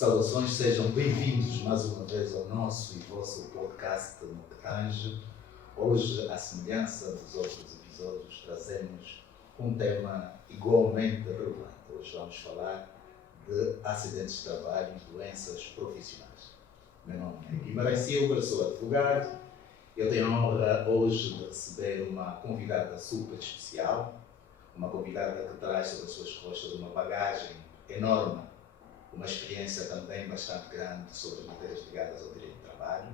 Saudações, sejam bem-vindos mais uma vez ao nosso e vosso podcast No Que Tange. Hoje, à semelhança dos outros episódios, trazemos um tema igualmente relevante. Hoje vamos falar de acidentes de trabalho e doenças profissionais. Meu nome é Guimarães Silva, sou advogado. Eu tenho a honra hoje de receber uma convidada super especial, uma convidada que traz sobre as suas costas uma bagagem enorme, uma experiência também bastante grande sobre matérias ligadas ao direito do trabalho.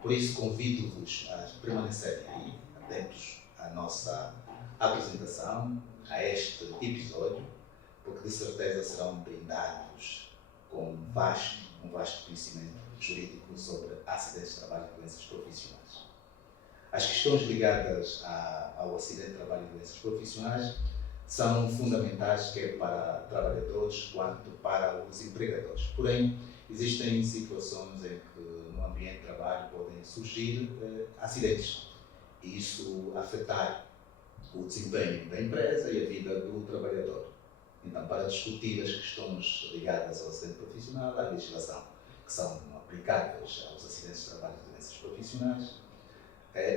Por isso, convido-vos a permanecerem aí, atentos à nossa apresentação, a este episódio, porque de certeza serão brindados com um vasto conhecimento jurídico sobre acidentes de trabalho e doenças profissionais. As questões ligadas ao acidente de trabalho e doenças profissionais são fundamentais quer para trabalhadores quanto para os empregadores. Porém, existem situações em que no ambiente de trabalho podem surgir acidentes e isso afetar o desempenho da empresa e a vida do trabalhador. Então, para discutir as questões ligadas ao acidente profissional, à legislação que são aplicáveis aos acidentes de trabalho e doenças profissionais,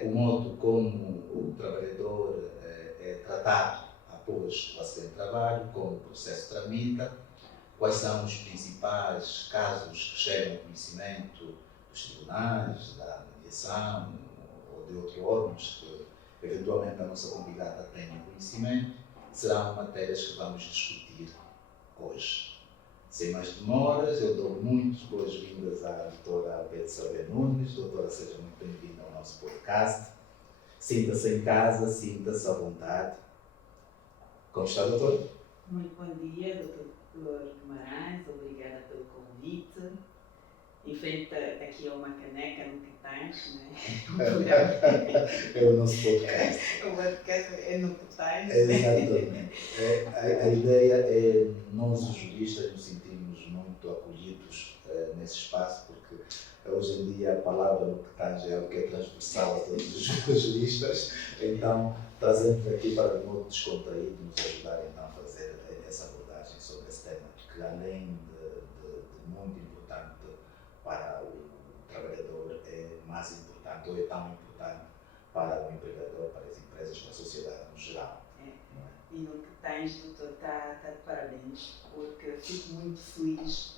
o modo como o trabalhador é tratado após o acidente de trabalho, como o processo tramita, quais são os principais casos que chegam ao conhecimento dos tribunais, da mediação ou de outros órgãos que eventualmente a nossa convidada tenha conhecimento, serão matérias que vamos discutir hoje. Sem mais demoras, eu dou muitas boas-vindas à doutora Betsabe Nunes. Doutora, seja muito bem-vinda ao nosso podcast. Sinta-se em casa, sinta-se à vontade. Como está, doutor? Muito bom dia, doutor Guimarães. Obrigada pelo convite. Em frente aqui a uma caneca no Que Tange, não é? É o nosso podcast. O podcast é no Que Tange. Exatamente. A ideia é nós, os juristas, nos sentirmos muito acolhidos nesse espaço, porque hoje em dia a palavra no Que Tange é algo que é transversal a todos os juristas. Então, trazemos aqui para de modo descontraído nos ajudar então, a fazer essa abordagem sobre esse tema, que além de muito importante para o trabalhador, é mais importante, ou é tão importante para o empregador, para as empresas, para a sociedade no geral. E no Que Tens, doutor, está de parabéns, porque fico muito feliz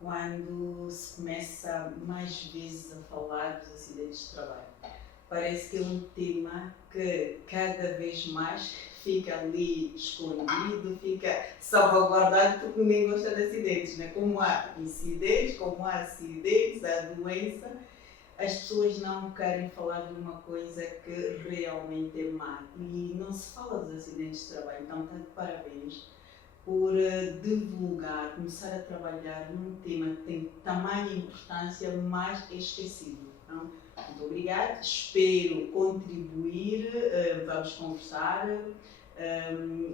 quando se começa mais vezes a falar dos acidentes de trabalho. Parece que é um tema que cada vez mais fica ali escondido, fica salvaguardado porque ninguém gosta de acidentes, né? Como há incidentes, como há acidentes, há doença, as pessoas não querem falar de uma coisa que realmente é má e não se fala dos acidentes de trabalho. Então está de parabéns por divulgar, começar a trabalhar num tema que tem tamanha importância, mas é esquecido. Não? Muito obrigada, espero contribuir, vamos conversar.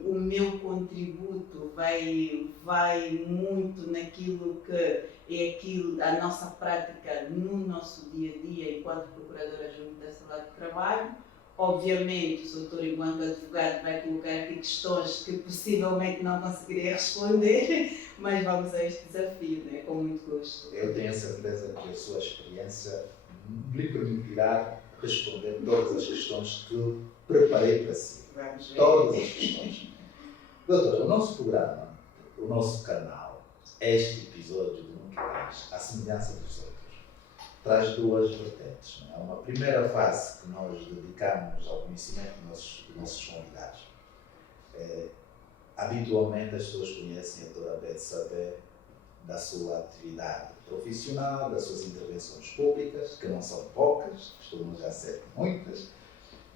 O meu contributo vai muito naquilo que é a nossa prática no nosso dia a dia enquanto Procuradora Junto da Saúde do Trabalho. Obviamente, o doutor, enquanto advogado, vai colocar aqui questões que possivelmente não conseguiria responder, mas vamos a este desafio, né? Com muito gosto. Eu tenho a certeza que a sua experiência lhe permitirá responder todas as questões que eu preparei para si. Vamos ver. Todas as questões. Doutora, o nosso programa, o nosso canal, este episódio do No Que Tange, à semelhança dos outros, traz duas vertentes. Não é? Uma primeira fase que nós dedicamos ao conhecimento dos nossos convidados. Habitualmente as pessoas conhecem a doutora Betsabe da sua atividade profissional, das suas intervenções públicas, que não são poucas, costumam já ser muitas,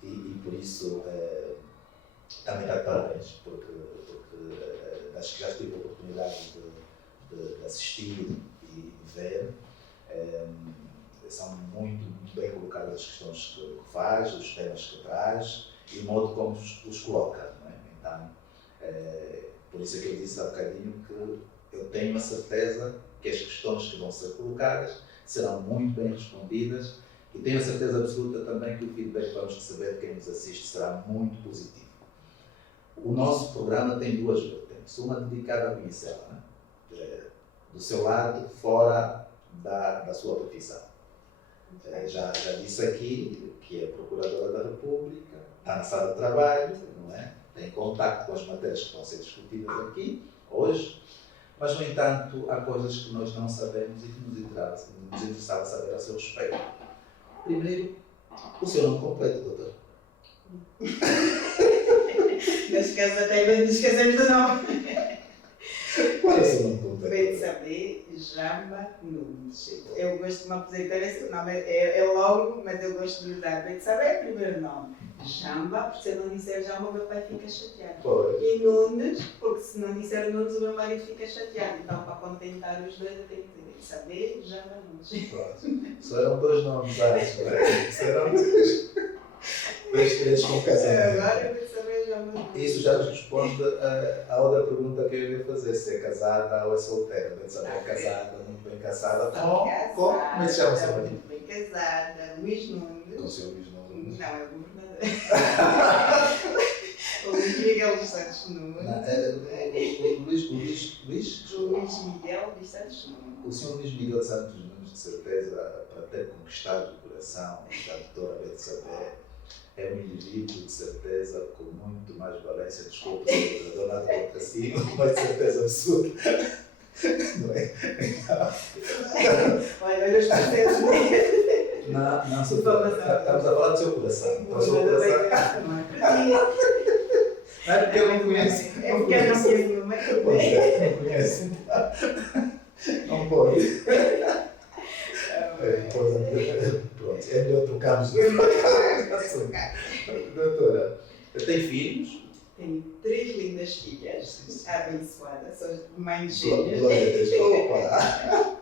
e por isso também está de parabéns, porque acho que já tive a oportunidade de assistir e ver. São muito bem colocadas as questões que faz, os temas que traz e o modo como os coloca. Não é? Então, por isso é que eu disse há bocadinho que eu tenho a certeza que as questões que vão ser colocadas serão muito bem respondidas e tenho a certeza absoluta também que o feedback que vamos receber de quem nos assiste será muito positivo. O nosso programa tem duas vertentes, uma dedicada a conhecê-la, né? do seu lado, fora da sua profissão. Já disse aqui que é Procuradora da República, está na sala de trabalho, não é? Tem contato com as matérias que vão ser discutidas aqui, hoje, mas, no entanto, há coisas que nós não sabemos e que nos interessava saber a seu respeito. Primeiro, o seu nome completo, doutor. Neste caso até nos esquecemos do nome. Qual é o seu nome completo? Betsabe Jamba Nunes. Eu gosto de me apresentar, esse nome é longo, mas eu gosto de usar Betsabe é o primeiro nome. Jamba, porque se eu não disser Jamba, o meu pai fica chateado. Pois. E Nunes, porque se não disser Nunes, o meu marido fica chateado. Então, para contentar os dois, eu tenho que dizer Betsabe Jamba Nunes. Pronto. Só eram dois nomes antes, não é? Isso eram dois três com casamento. Agora, Betsabe Jamba Nunes. Isso já nos responde a outra pergunta que eu ia fazer, se é casada ou é solteira. Betsabe é casada, muito bem casada. Como é que se chama o seu marido? Muito bem casada, Luís Nunes. Com o seu Luís Nunes. Não, é o governador. O Luís Miguel dos Santos Nunes. O Luís Luís Miguel dos Santos Nunes. O senhor Luís Miguel Santos Nunes, de certeza, para ter conquistado o coração da doutora Betsabe, é um indivíduo, de certeza, com muito mais valência, desculpe, da dona advocacia, mas de certeza absoluta. Não é? Olha os processos dele. Não, estamos a falar do seu coração. Então, o seu coração. Não é porque eu não conheço. É porque eu não conheço meu marido. Não conheço. Não pode. Pronto, é melhor trocarmos de doutora, tem filhos? Tenho 3 lindas filhas, abençoadas, são mães gêmeas. Opa!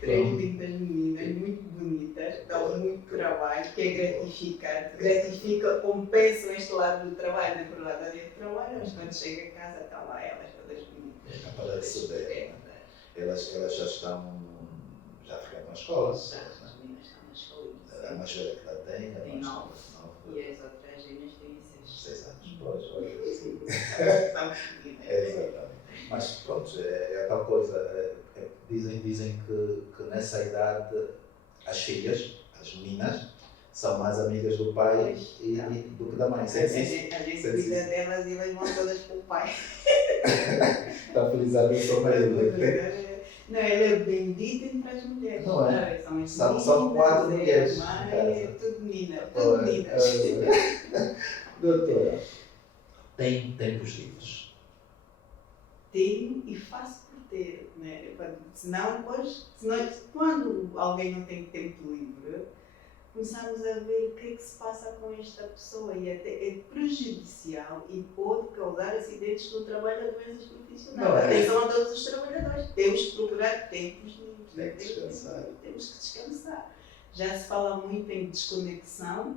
3 lindas meninas, muito bonitas, dão muito trabalho, que é gratificante. Gratifica, compensam este lado do trabalho, na verdade, do trabalho, mas quando chega a casa, estão lá elas todas bonitas. Para receber. Elas já ficaram na escola. Já, as meninas estão na escola. A mais velha que lá tem? Tem 9. E as outras gêmeas têm 6. 6 anos. Pois, olha. São pequenas. Exatamente. Mas pronto, é tal coisa. Dizem que nessa idade as filhas, as meninas, são mais amigas do pai do que da mãe. A gente cuida delas e elas vão todas para o pai. Está a felizar o seu marido. Não, ele é bendito entre as mulheres. Não é? São 4 mulheres. É tudo menina, tudo meninas. Doutora, tem tempos livres? Tenho e faço por ter. Né? Senão, quando alguém não tem tempo livre, começamos a ver o que é que se passa com esta pessoa e até é prejudicial e pode causar acidentes no trabalho ou doenças profissionais. Não é? Atenção a todos os trabalhadores. Temos que procurar tempos livres. Tem que descansar. Temos que descansar. Já se fala muito em desconexão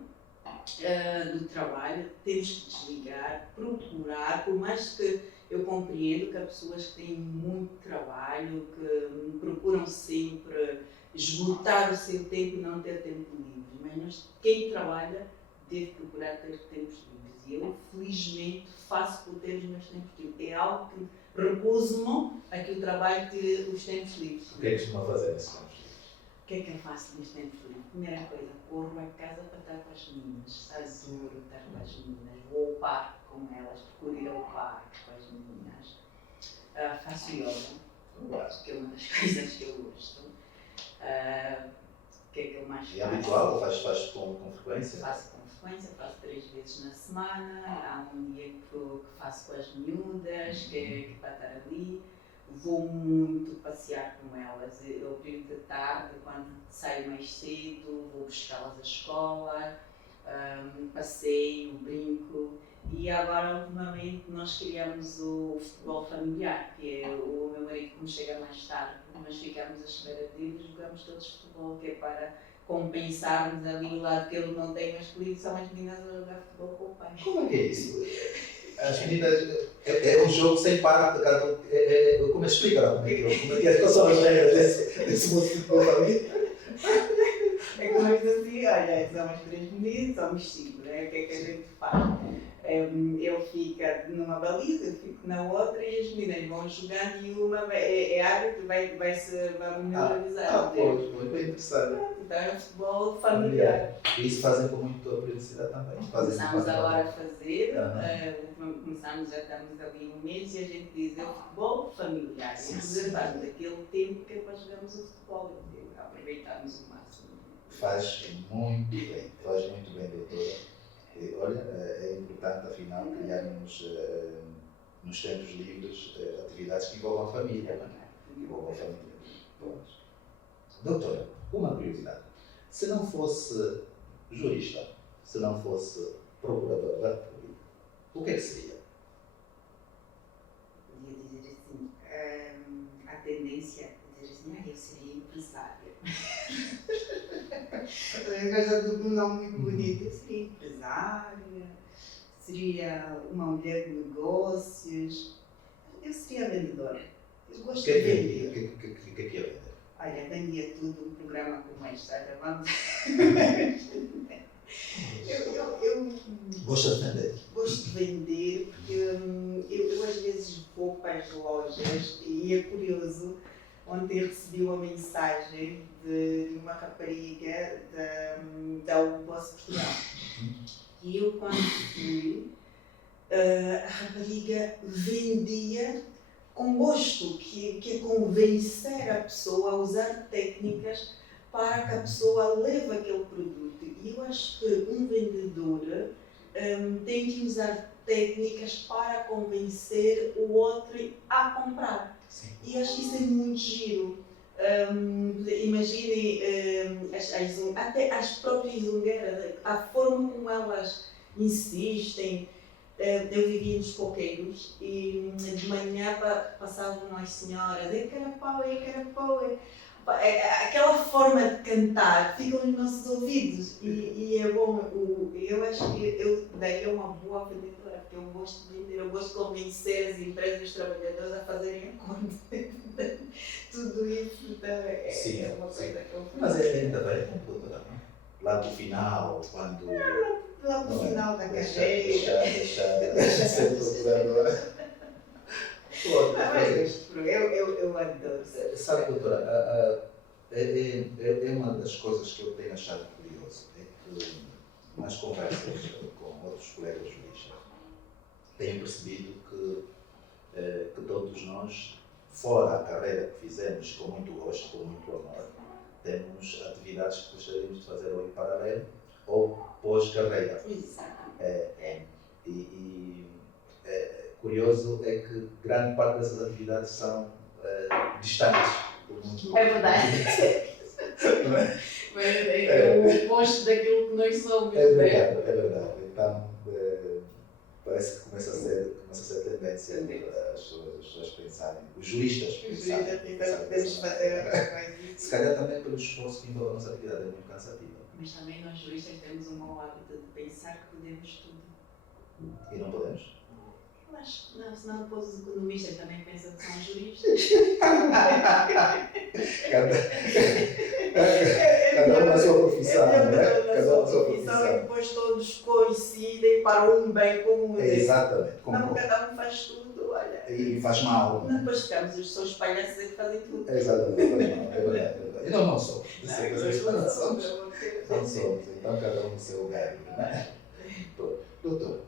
do trabalho, temos que desligar, procurar, por mais que eu compreendo que há pessoas que têm muito trabalho, que procuram sempre esgotar o seu tempo e não ter tempo livre, mas quem trabalha deve procurar ter tempos livres e eu felizmente faço por ter os meus tempos livres, é algo que recuso-me a que o trabalho tire os tempos livres. O que é que costuma fazer nesses tempos livres? O que é que eu faço nos tempos livres? Primeira coisa, corro a casa para estar com as meninas, adoro estar com as meninas, vou ao parque com elas, procuro ir ao parque com as meninas, faço yoga, que é uma das coisas que eu gosto. O que é que eu mais faço? E é habitual? Faz com frequência? Faço com frequência, faço 3 vezes na semana, há um dia que faço com as miúdas, que é para estar ali. Vou muito passear com elas. Eu período de tarde, quando saio mais cedo, vou buscá-las à escola, passeio, brinco. E agora, ultimamente, nós criamos o futebol familiar, que é o meu marido, como chega mais tarde, nós ficamos à espera dele e jogamos todos futebol, que é para compensarmos ali o lado que ele não tem, mas escolhido são as meninas a jogar futebol com o pai. Como é que é isso? As meninas, é um jogo sem parte, como explica? Como é que são as regras desse modo de futebol família? É como eu diz assim, olha, somos 3 meninos, somos 5, né? O que é que a gente faz? Ele fica numa baliza, eu fico na outra e as meninas vão jogando e uma é árbitro, vai melhorizar. Pois, bem interessante. Então é um futebol familiar. E isso fazem com muita periodicidade também? Começamos agora a fazer, começamos, já estamos ali um mês e a gente diz é o futebol familiar. E reservamos aquele tempo que é para jogarmos o futebol, aproveitarmos o máximo. Faz muito bem, doutora. E, olha, é importante, afinal, criarmos nos tempos livres atividades que envolvam a família, não é? Que envolvam a família. Doutora, uma curiosidade. Se não fosse jurista, se não fosse procurador da República, o que é que seria? Podia dizer assim, a tendência é dizer assim, eu seria empresária. Eu gosto de um nome muito bonito. Eu seria empresária, seria uma mulher de negócios, eu seria vendedora. Eu gosto de vender. O que é que ia vender? Olha, vendia tudo, um programa como este, olha, vamos. eu Gosto de vender? Gosto de vender porque eu às vezes vou para as lojas e é curioso. Ontem recebi uma mensagem de uma rapariga da UBOS Portugal. E eu, quando fui, a rapariga vendia com gosto, que é convencer a pessoa a usar técnicas para que a pessoa leve aquele produto. E eu acho que um vendedor tem que usar técnicas para convencer o outro a comprar. Sim. E acho que isso é muito giro. Imaginem até as próprias zungueiras, a forma como elas insistem. Eu vivia nos coqueiros e de manhã passavam umas senhoras, é carapau. Aquela forma de cantar fica nos nossos ouvidos e é bom. Eu acho que eu daria uma boa vendedora, porque eu gosto de vender, eu gosto de convencer as empresas e os trabalhadores a fazerem acordo. Tudo isso então, é uma coisa que eu faço. Mas ainda bem, doutora, lá do final, quando... Lá no final da carreira. Deixa ser procuradora. Eu adoro. Sabe, doutora, é uma das coisas que eu tenho achado curioso, é que nas conversas com outros colegas juristas, tenho percebido que todos nós, fora a carreira que fizemos com muito gosto, com muito amor, temos atividades que gostaríamos de fazer ou em paralelo ou pós-carreira. Exato. Curioso é que grande parte dessas atividades são distantes. É verdade. Não é? É o oposto daquilo que nós somos. É verdade. Então, parece que começa a ser tendência as pessoas pensarem, os juristas Podemos fazer outra coisa. Se calhar também pelo esforço que envolve a nossa atividade, é muito cansativa. Mas também nós juristas temos um mau hábito de pensar que podemos tudo. E não podemos? Mas não, senão depois os economistas também pensam que são juristas. Cada um na sua profissão, não é? Cada um na sua profissão e depois todos coincidem para um bem comum. Exatamente. Não, cada um faz tudo, olha. E faz mal. Não, depois ficamos os seus palhaços que fazem tudo. Exatamente, faz mal. É verdade. E nós não somos. Não somos. Então cada um no seu lugar, não é? Doutor,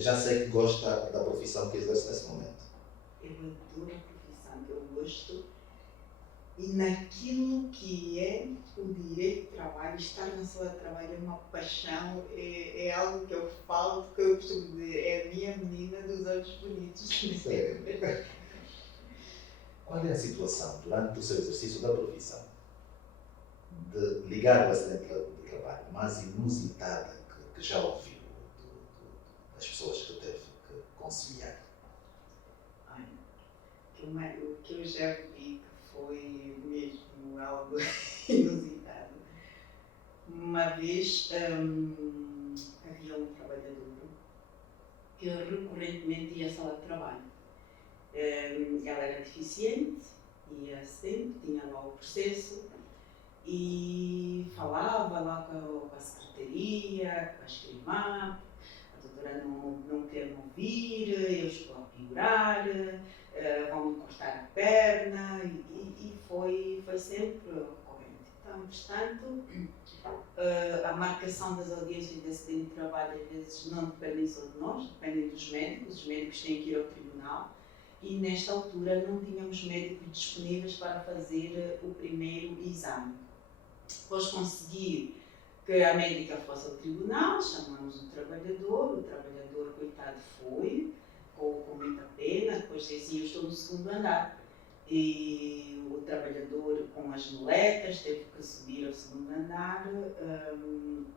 já sei que gosta da profissão que exerce nesse momento. Eu adoro a profissão que eu gosto e naquilo que é o direito de trabalho, estar na sala de trabalho é uma paixão, é algo que eu falo, porque eu costumo dizer, é a minha menina dos olhos bonitos. Qual é a situação durante o seu exercício da profissão de ligar o acidente de trabalho mais inusitada que já ouviu das pessoas que teve que conciliar? Olha, o que eu já vi que foi mesmo algo inusitado. Uma vez havia um trabalhador que recorrentemente ia à sala de trabalho. Ela era deficiente, ia sempre, tinha lá o processo e falava lá com a secretaria, com a escrivã. A doutora não quer uma vir, eu estou a piorar, vão-me cortar a perna, e foi sempre recorrente. Então, entretanto, a marcação das audiências de acidente de trabalho às vezes não dependem só de nós, dependem dos médicos, os médicos têm que ir ao tribunal, e nesta altura não tínhamos médicos disponíveis para fazer o primeiro exame. Depois consegui que a médica fosse ao tribunal, chamamos o trabalhador, coitado, foi, com muita pena, depois disse assim, eu estou no segundo andar. E o trabalhador com as muletas teve que subir ao segundo andar,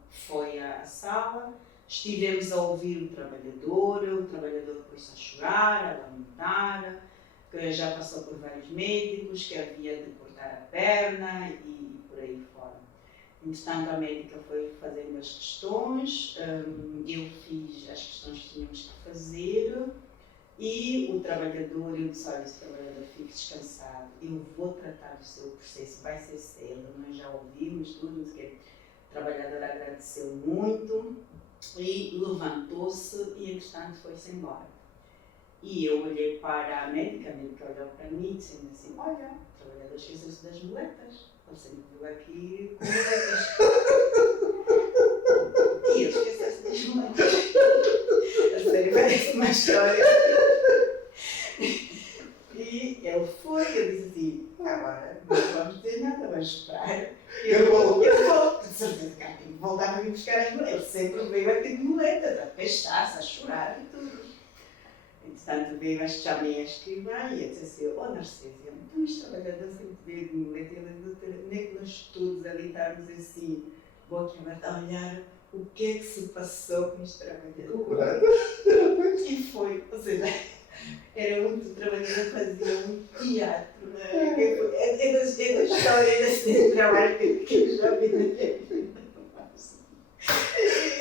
foi à sala, estivemos a ouvir o trabalhador pôs-se a chorar, a lamentar, que já passou por vários médicos, que havia de cortar a perna e por aí fora. Entretanto, a médica foi fazendo as questões, eu fiz as questões que tínhamos que fazer e o trabalhador, eu disse, olha, esse trabalhador fique descansado, eu vou tratar do seu processo, vai ser cedo, nós já ouvimos tudo, o trabalhador agradeceu muito e levantou-se e, entretanto, foi-se embora. E eu olhei para a médica olhou para mim dizendo assim, olha, o trabalhador esqueceu-se das muletas. Ele sempre veio aqui com muletas. E ele esqueceu-se das muletas. A sério, parece uma história. E ele foi, eu disse assim, agora não vamos dizer nada, vamos esperar. Eu vou, de certeza que há que voltar a vir buscar as muletas. Ele sempre veio aqui de muletas, a queixar-se, a chorar e tudo. Entretanto, veio, acho que chamei a escrivã e eu disse assim, Narcísia, então este trabalhador sempre veio de muleta, nem que nós todos ali estávamos assim, boca aberta a olhar o que é que se passou com este trabalhador. E foi, ou seja, era muito, o trabalhador fazia um teatro, é das histórias desse trabalho que eu já vi na minha vida.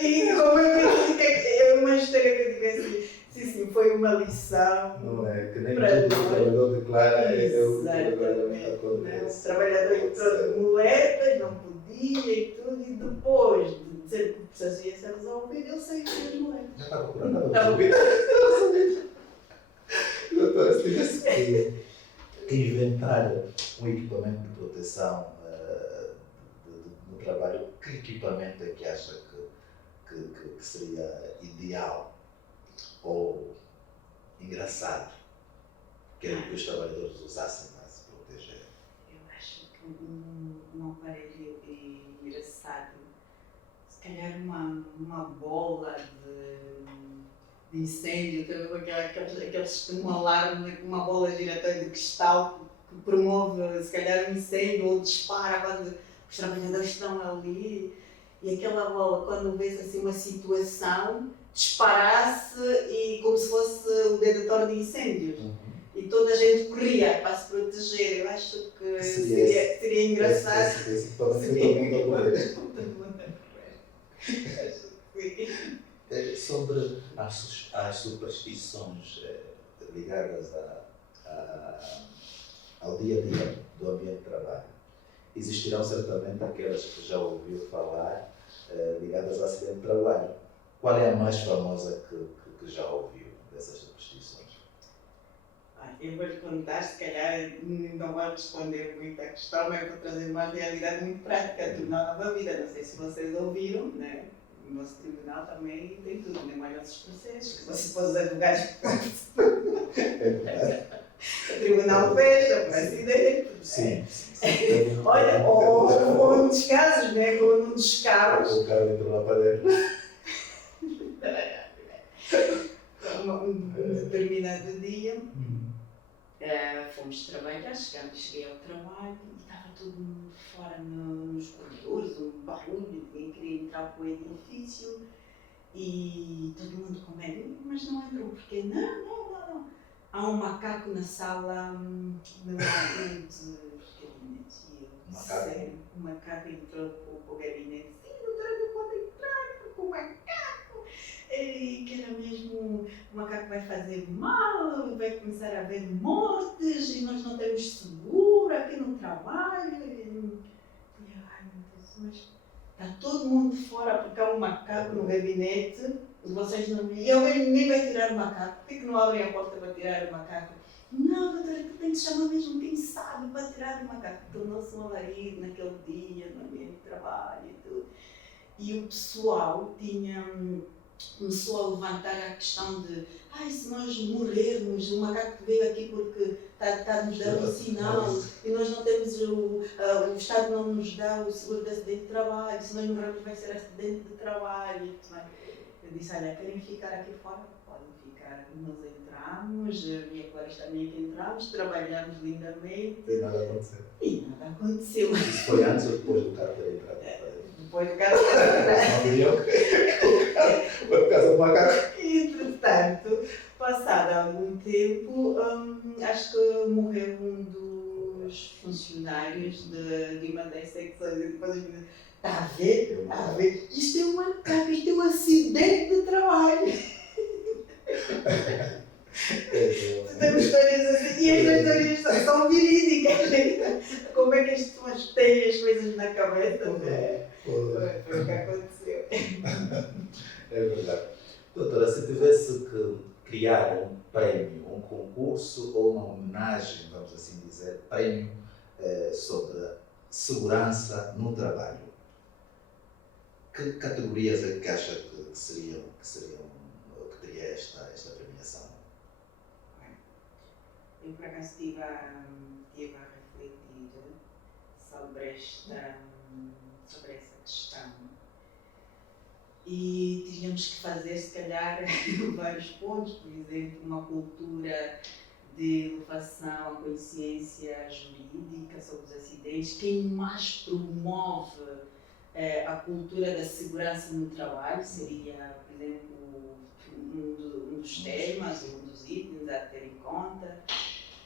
E como eu disse, é uma história que eu digo assim, sim, foi uma lição. Não é? Que nem para tudo o trabalhador declara é o que exatamente. acontece. O trabalhador entrou de muletas, não podia e tudo, e depois de dizer que o processo ia ser resolvido, ele saiu das muletas. Já estava curando, estava resolvido. Doutora, se tivesse que inventar um equipamento de proteção no trabalho, que equipamento é que acha que seria ideal ou engraçado que os trabalhadores usassem para se proteger? Eu acho que um aparelho engraçado, se calhar uma bola de incêndio, um alarme, uma bola giratória de cristal que promove se calhar um incêndio ou dispara quando os trabalhadores estão ali, e aquela bola, quando vê-se assim uma situação, disparasse e como se fosse o detetor de incêndios. E toda a gente corria para se proteger. Eu acho que seria engraçado. Esse equipamento todo mundo a sobre as superstições ligadas ao dia a dia do ambiente de trabalho, existirão certamente aquelas que já ouviu falar ligadas ao acidente de trabalho. Qual é a mais famosa que já ouviu dessas superstições? Eu vou lhe contar, se calhar não vou responder muito à questão, mas vou trazer uma realidade muito prática do Nova Vida. Não sei se vocês ouviram, né? O nosso tribunal também tem tudo, nem mais nossos processos, que você pode os advogados. O tribunal fecha, por acidente. Sim. Olha, ou num dos casos, né? Ou num dos carros. O carro entrou lá para dentro. Um determinado dia, fomos trabalhar, cheguei ao trabalho e estava todo mundo fora nos corredores, um barulho, ninguém queria entrar para o edifício e todo mundo com medo, mas não entrou, porque não. Há um macaco na sala, no gabinete e eu, o macaco entrou para o gabinete, sim, doutora, não pode entrar, porque o macaco, que era mesmo, o macaco vai fazer mal, vai começar a haver mortes e nós não temos seguro aqui no trabalho. E ai meu Deus, mas está todo mundo fora porque há um macaco no gabinete, vocês não me... Ninguém vai tirar o macaco. Por que não abrem a porta para tirar o macaco? Não, doutora, tu tem que chamar mesmo quem sabe para tirar o macaco. Tornou-se um alarido naquele dia, no ambiente de trabalho e tudo. E o pessoal começou a levantar a questão de se nós morrermos, o macaco veio aqui porque está a nos dar um sinal e nós não temos o Estado não nos dá o seguro de acidente de trabalho, se nós morrermos vai ser acidente de trabalho. Eu disse, olha, querem ficar aqui fora? Podem ficar. Nós entramos, e a Clarice também que entramos, trabalhamos lindamente. E nada aconteceu. Isso foi antes ou depois do carro ter entrado? Depois do carro ter entrado. Não viu? Foi por causa do macaco. Entretanto, passado algum tempo, acho que morreu um dos funcionários de uma das secções. E depois eu disse, está a ver? Está a ver? Isto é um macaco, isto é um acidente de trabalho. Temos histórias assim, e as histórias são verídicas. Como é que as pessoas têm as coisas na cabeça? Foi o que aconteceu. É verdade. Doutora, se tivesse que criar um prémio, um concurso ou uma homenagem, vamos assim dizer, prémio sobre segurança no trabalho, que categorias é que acha que teria esta premiação? Eu, por acaso, estive a refletir sobre essa questão e teríamos que fazer, se calhar, vários pontos, por exemplo, uma cultura de elevação à consciência jurídica sobre os acidentes, quem mais promove a cultura da segurança no trabalho seria, por exemplo, um dos temas, um dos itens a ter em conta.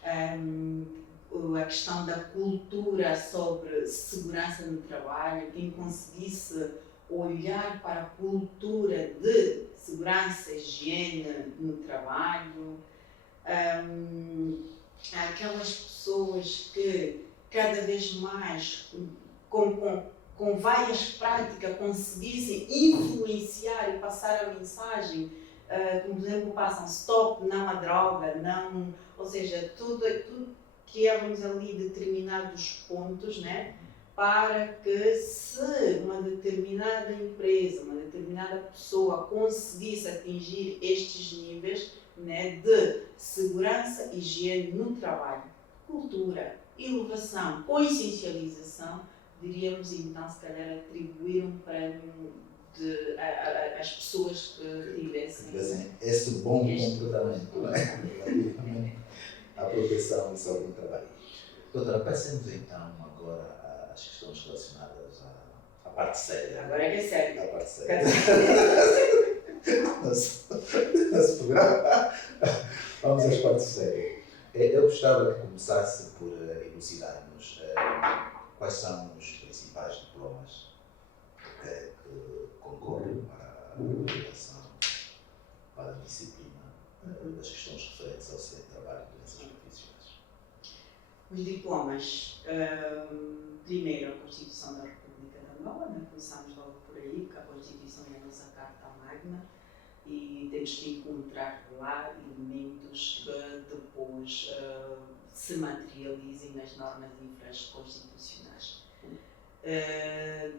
A questão da cultura sobre segurança no trabalho, quem conseguisse olhar para a cultura de segurança e higiene no trabalho, aquelas pessoas que cada vez mais com várias práticas conseguissem influenciar e passar a mensagem, como por exemplo passam stop, não a droga, não, ou seja, tudo criávamos ali determinados pontos, né, para que se uma determinada empresa, uma determinada pessoa conseguisse atingir estes níveis, né, de segurança e higiene no trabalho, cultura, inovação, consciencialização, diríamos então, se calhar, atribuir um prémio às pessoas que tivessem esse bom comportamento, né? A proteção e saúde no trabalho. Doutora, passemos então agora às questões relacionadas à parte séria. Agora é que é sério. A parte séria. Nosso programa. Vamos às partes sérias. Eu gostava que começasse por elucidar-nos quais são os principais diplomas que concorrem para a avaliação, para a disciplina das questões referentes ao acidente de trabalho e doenças profissionais. Os diplomas, primeiro a Constituição da República de Angola, né? Começamos logo por aí, porque a Constituição é a nossa Carta Magna e temos que encontrar lá elementos que depois se materializem nas normas infraconstitucionais.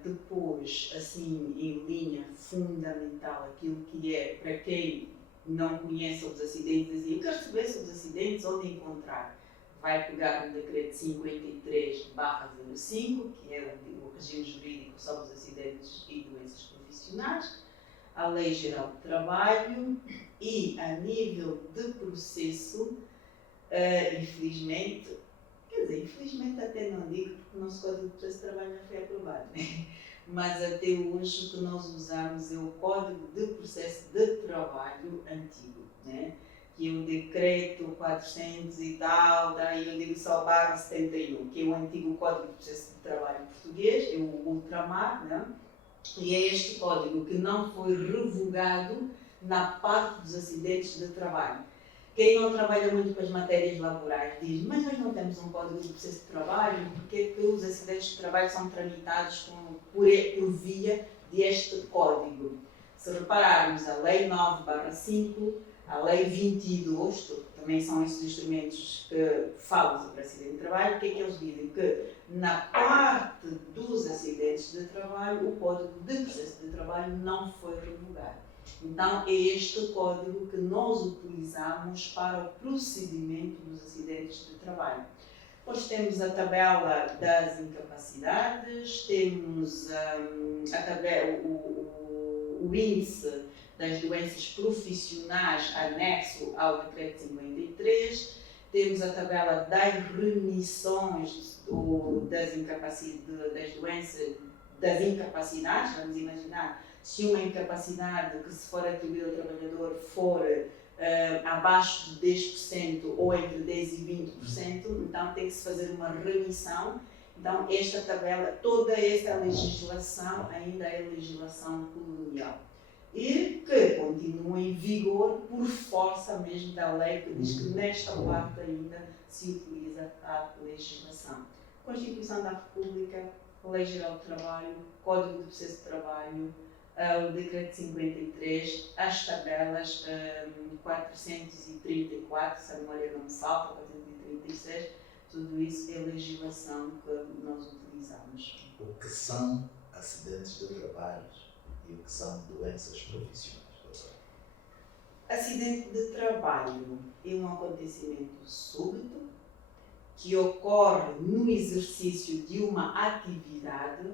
Depois, assim, em linha fundamental, aquilo que é, para quem não conhece os acidentes, e quer saber sobre os acidentes, onde encontrar, vai pegar no decreto 53/05, que é o regime jurídico sobre os acidentes e doenças profissionais, a Lei Geral do Trabalho e, a nível de processo, infelizmente, quer dizer, infelizmente até não digo, porque o nosso Código de Processo de Trabalho já foi aprovado, né? Mas até hoje o que nós usamos é o Código de Processo de Trabalho antigo, né? Que é o decreto 400 e tal, daí eu digo só /71, que é o antigo Código de Processo de Trabalho português, é o Ultramar, né? E é este código que não foi revogado na parte dos acidentes de trabalho. Quem não trabalha muito com as matérias laborais diz, mas nós não temos um código de processo de trabalho, porque é que os acidentes de trabalho são tramitados por via deste código? Se repararmos, a Lei 9/5, a Lei 22, também são esses instrumentos que falam sobre acidente de trabalho, o que é que eles dizem? Que na parte dos acidentes de trabalho, o Código de Processo de Trabalho não foi revogado. Então, é este código que nós utilizamos para o procedimento dos acidentes de trabalho. Depois temos a tabela das incapacidades, temos o índice das doenças profissionais anexo ao Decreto 53, temos a tabela das remissões das incapacidades, vamos imaginar, se uma incapacidade que se for atribuída ao trabalhador for abaixo de 10% ou entre 10% e 20%, então tem que se fazer uma remissão. Então esta tabela, toda esta legislação ainda é legislação colonial e que continua em vigor por força mesmo da lei que diz que nesta parte ainda se utiliza a legislação. Constituição da República, Lei Geral do Trabalho, Código de Processo de Trabalho, o Decreto 53, as tabelas 434, se a memória não me falta, 436, tudo isso é legislação que nós utilizamos. O que são acidentes de trabalho e o que são doenças profissionais, doutora? Acidente de trabalho é um acontecimento súbito que ocorre no exercício de uma atividade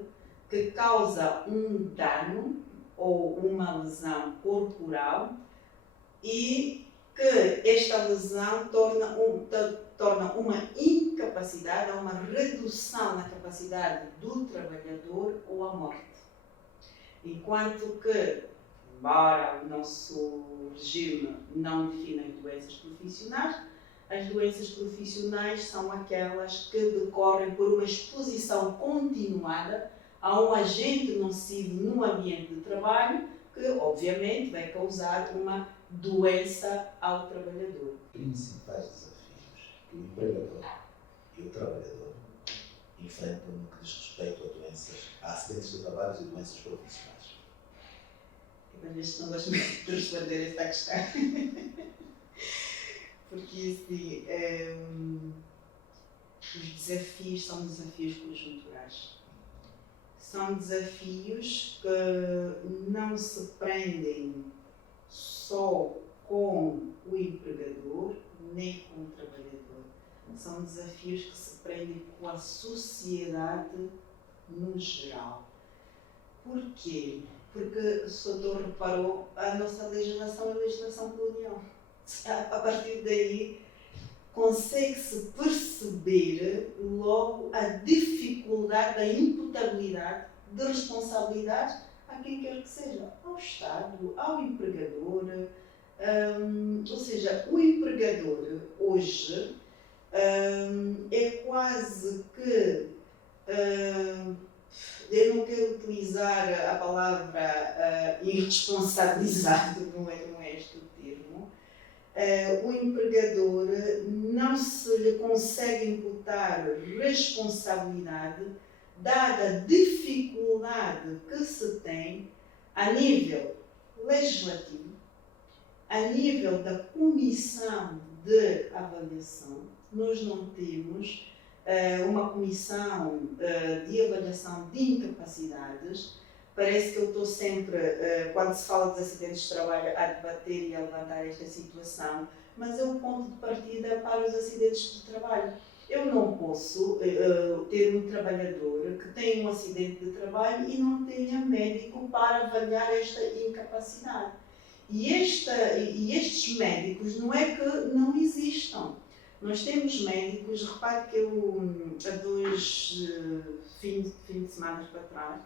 que causa um dano ou uma lesão corporal e que esta lesão torna uma incapacidade, uma redução na capacidade do trabalhador ou a morte. Enquanto que, embora o nosso regime não defina as doenças profissionais, as doenças profissionais são aquelas que decorrem por uma exposição continuada a um agente nocivo no ambiente de trabalho que, obviamente, vai causar uma doença ao trabalhador. Principais desafios que o empregador e o trabalhador enfrentam no que diz respeito a acidentes de trabalho e doenças profissionais. Eu, às vezes, não gosto muito de responder esta questão. Porque, assim, os desafios são desafios conjunturais. São desafios que não se prendem só com o empregador, nem com o trabalhador. São desafios que se prendem com a sociedade no geral. Porquê? Porque, se o doutor reparou, a nossa legislação é legislação colonial. A partir daí, consegue-se perceber logo a dificuldade da imputabilidade de responsabilidades a quem quer que seja, ao Estado, ao empregador. Ou seja, o empregador hoje é quase que, eu não quero utilizar a palavra irresponsabilizado, não é este o termo. O empregador não se lhe consegue imputar responsabilidade dada a dificuldade que se tem a nível legislativo, a nível da comissão de avaliação. Nós não temos uma comissão de avaliação de incapacidades. Parece que eu estou sempre, quando se fala dos acidentes de trabalho, a debater e a levantar esta situação, mas é um ponto de partida para os acidentes de trabalho. Eu não posso ter um trabalhador que tem um acidente de trabalho e não tenha médico para avaliar esta incapacidade. E estes médicos não é que não existam. Nós temos médicos, repare que eu, há 2 fins de semana para trás,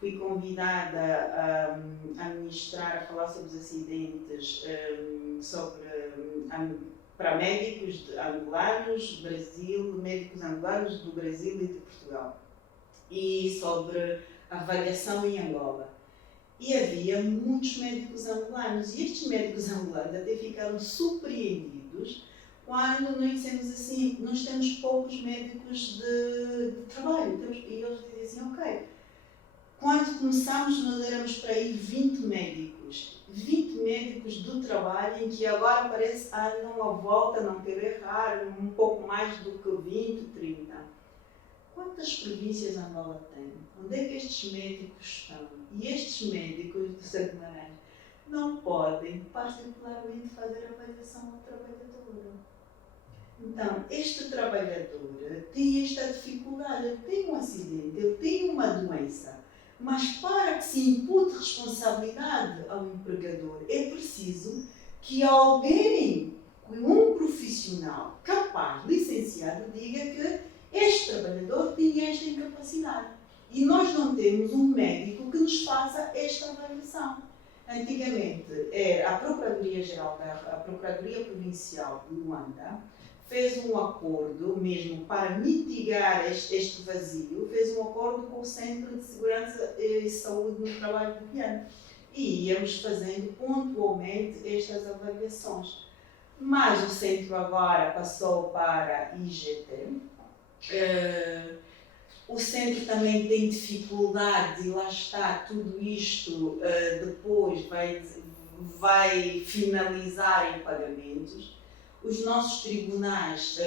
fui convidada a ministrar, a falar sobre os acidentes para médicos angolanos, médicos angolanos do Brasil e de Portugal, e sobre avaliação em Angola. E havia muitos médicos angolanos, e estes médicos angolanos até ficaram surpreendidos quando nós dissemos assim, nós temos poucos médicos de trabalho, e eles dizem assim, ok, Quando começamos, nós éramos para aí 20 médicos. 20 médicos do trabalho, em que agora parece andam à volta, não quero errar, um pouco mais do que 20, 30. Quantas províncias Angola tem? Onde é que estes médicos estão? E estes médicos, de certa maneira, não podem particularmente fazer avaliação ao trabalhador. Então, este trabalhador tem esta dificuldade, ele tem um acidente, ele tem uma doença, mas para que se impute responsabilidade ao empregador, é preciso que alguém, um profissional capaz, licenciado, diga que este trabalhador tem esta incapacidade. E nós não temos um médico que nos faça esta avaliação. Antigamente, a Procuradoria-Geral, a Procuradoria Provincial de Luanda, fez um acordo mesmo para mitigar este vazio, fez um acordo com o Centro de Segurança e Saúde no Trabalho de Viana. E íamos fazendo pontualmente estas avaliações. Mas o centro agora passou para a IGT. O centro também tem dificuldade e lá está, tudo isto depois vai finalizar em pagamentos. Os nossos tribunais,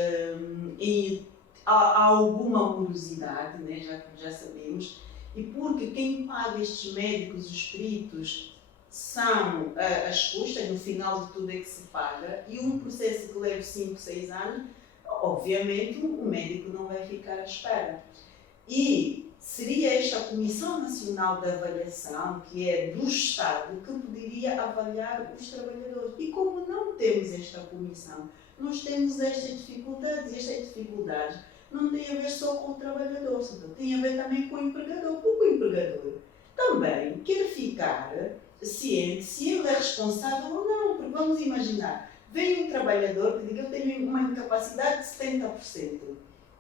há alguma morosidade, né, já sabemos, e porque quem paga estes médicos, os peritos, são as custas, no final de tudo é que se paga, e um processo que leva 5, 6 anos, obviamente o médico não vai ficar à espera. E seria esta a Comissão Nacional de Avaliação, que é do Estado, que poderia avaliar os trabalhadores. E como não temos esta comissão, nós temos estas dificuldades, e estas dificuldades não têm a ver só com o trabalhador, tem a ver também com o empregador, porque o empregador também quer ficar ciente se ele é responsável ou não, porque vamos imaginar, vem um trabalhador que diga que tem uma incapacidade de 70%.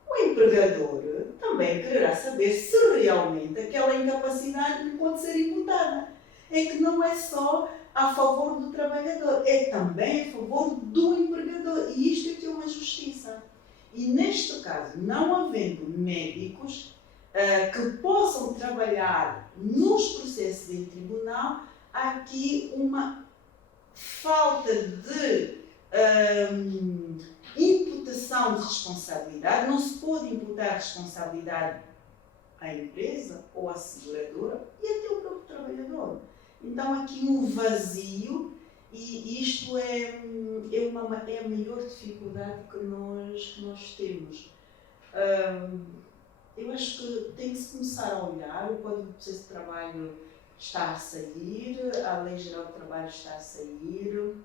O empregador também quererá saber se realmente aquela incapacidade lhe pode ser imputada. É que não é só a favor do trabalhador, é também a favor do empregador. E isto é que é uma justiça. E neste caso, não havendo médicos que possam trabalhar nos processos em tribunal, há aqui uma falta de imputação de responsabilidade. Não se pode imputar responsabilidade à empresa ou à seguradora e até ao próprio trabalhador. Então, aqui um vazio, e isto é a maior dificuldade que nós temos. Eu acho que tem que se começar a olhar, o Código de Processo de Trabalho está a sair, a Lei Geral do Trabalho está a sair,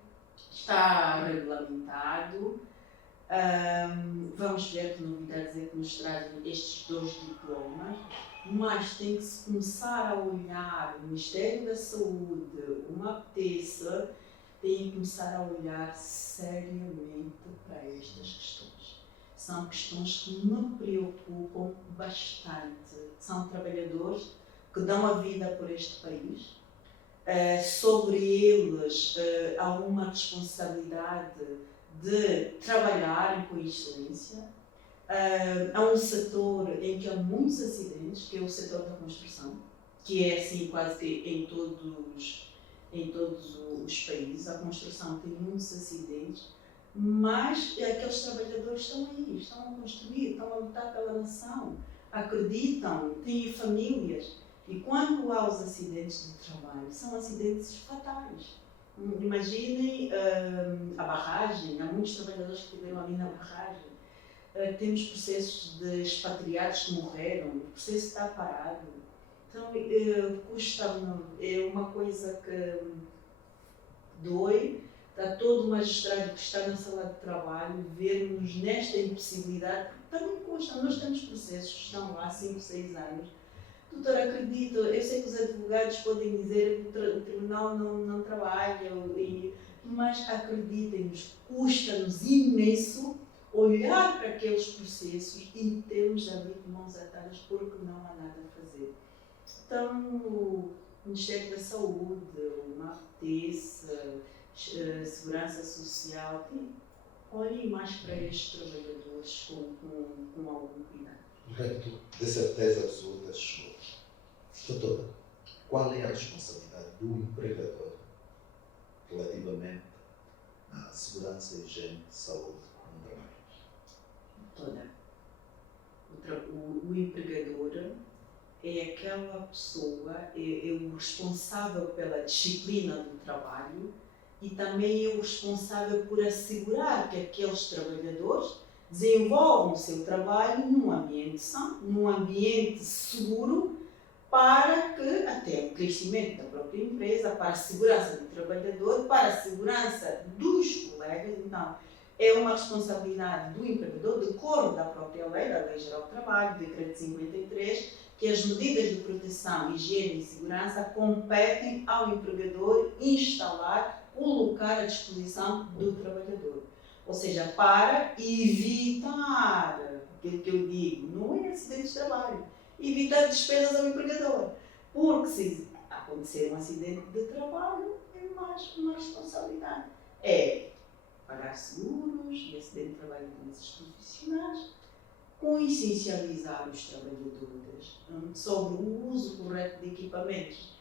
está regulamentado. Vamos ver que novidades é que nos trazem estes 2 diplomas, mas tem que se começar a olhar, o Ministério da Saúde, uma APTESA, tem que começar a olhar seriamente para estas questões. São questões que me preocupam bastante. São trabalhadores que dão a vida por este país. Sobre eles há uma responsabilidade de trabalharem com excelência. Há um setor em que há muitos acidentes, que é o setor da construção, que é assim quase que em todos os países. A construção tem muitos acidentes, mas aqueles trabalhadores estão aí, estão a construir, estão a lutar pela nação, acreditam, têm famílias. E quando há os acidentes de trabalho, são acidentes fatais. Imaginem a barragem, há muitos trabalhadores que viveram ali na barragem. Temos processos de expatriados que morreram, o processo está parado. Então, é uma coisa que dói a todo magistrado que está na sala de trabalho vermos nesta impossibilidade, porque também consta, nós temos processos que estão lá há 5, 6 anos. Doutor, acredito, eu sei que os advogados podem dizer que o tribunal não trabalha, mas acreditem-nos, custa-nos imenso olhar para aqueles processos e termos ali de mãos atadas porque não há nada a fazer. Então, o Ministério da Saúde, o MAPTES, Segurança Social, olhem mais para estes trabalhadores com algum cuidado. De certeza absoluta chegou. Doutora, qual é a responsabilidade do empregador relativamente à segurança, higiene e saúde no trabalho? Toda. O empregador é aquela pessoa, é o responsável pela disciplina do trabalho e também é o responsável por assegurar que aqueles trabalhadores desenvolvam o seu trabalho num ambiente são, num ambiente seguro, para que até o crescimento da própria empresa, para a segurança do trabalhador, para a segurança dos colegas. Então, é uma responsabilidade do empregador, de acordo da própria lei, da Lei Geral do Trabalho, Decreto 53, que as medidas de proteção, higiene e segurança competem ao empregador instalar, colocar à disposição do trabalhador. Ou seja, para evitar aquilo que eu digo, não é acidente de trabalho, evitar despesas ao empregador. Porque se acontecer um acidente de trabalho, é mais uma responsabilidade. É pagar seguros de acidente de trabalho de doenças profissionais, consciencializar os trabalhadores sobre o uso correto de equipamentos.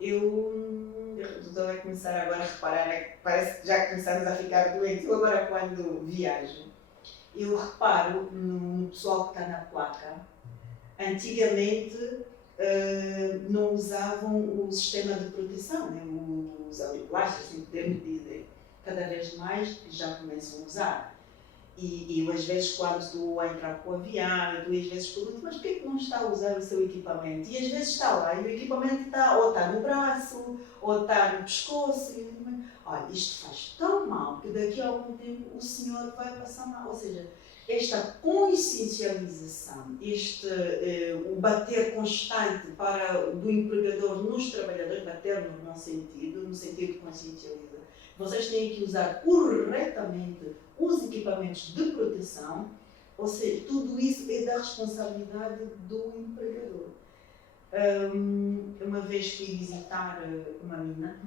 Eu estou a começar agora a reparar, parece que já começamos a ficar doentes. Eu agora, quando viajo, eu reparo no pessoal que está na placa. Antigamente não usavam o sistema de proteção, né? Os auriculares, assim podemos dizer. Cada vez mais já começam a usar. E eu, às vezes, quando estou a entrar para o avião, eu às vezes pergunto, mas porquê que não está a usar o seu equipamento? E às vezes está lá, e o equipamento está, ou está no braço, ou está no pescoço. E eu digo, olha, isto faz tão mal que daqui a algum tempo o senhor vai passar mal. Ou seja, esta consciencialização, o bater constante do empregador nos trabalhadores, bater no bom sentido, no sentido de consciencializar. Vocês têm que usar corretamente os equipamentos de proteção, ou seja, tudo isso é da responsabilidade do empregador. Uma vez fui visitar uma mina,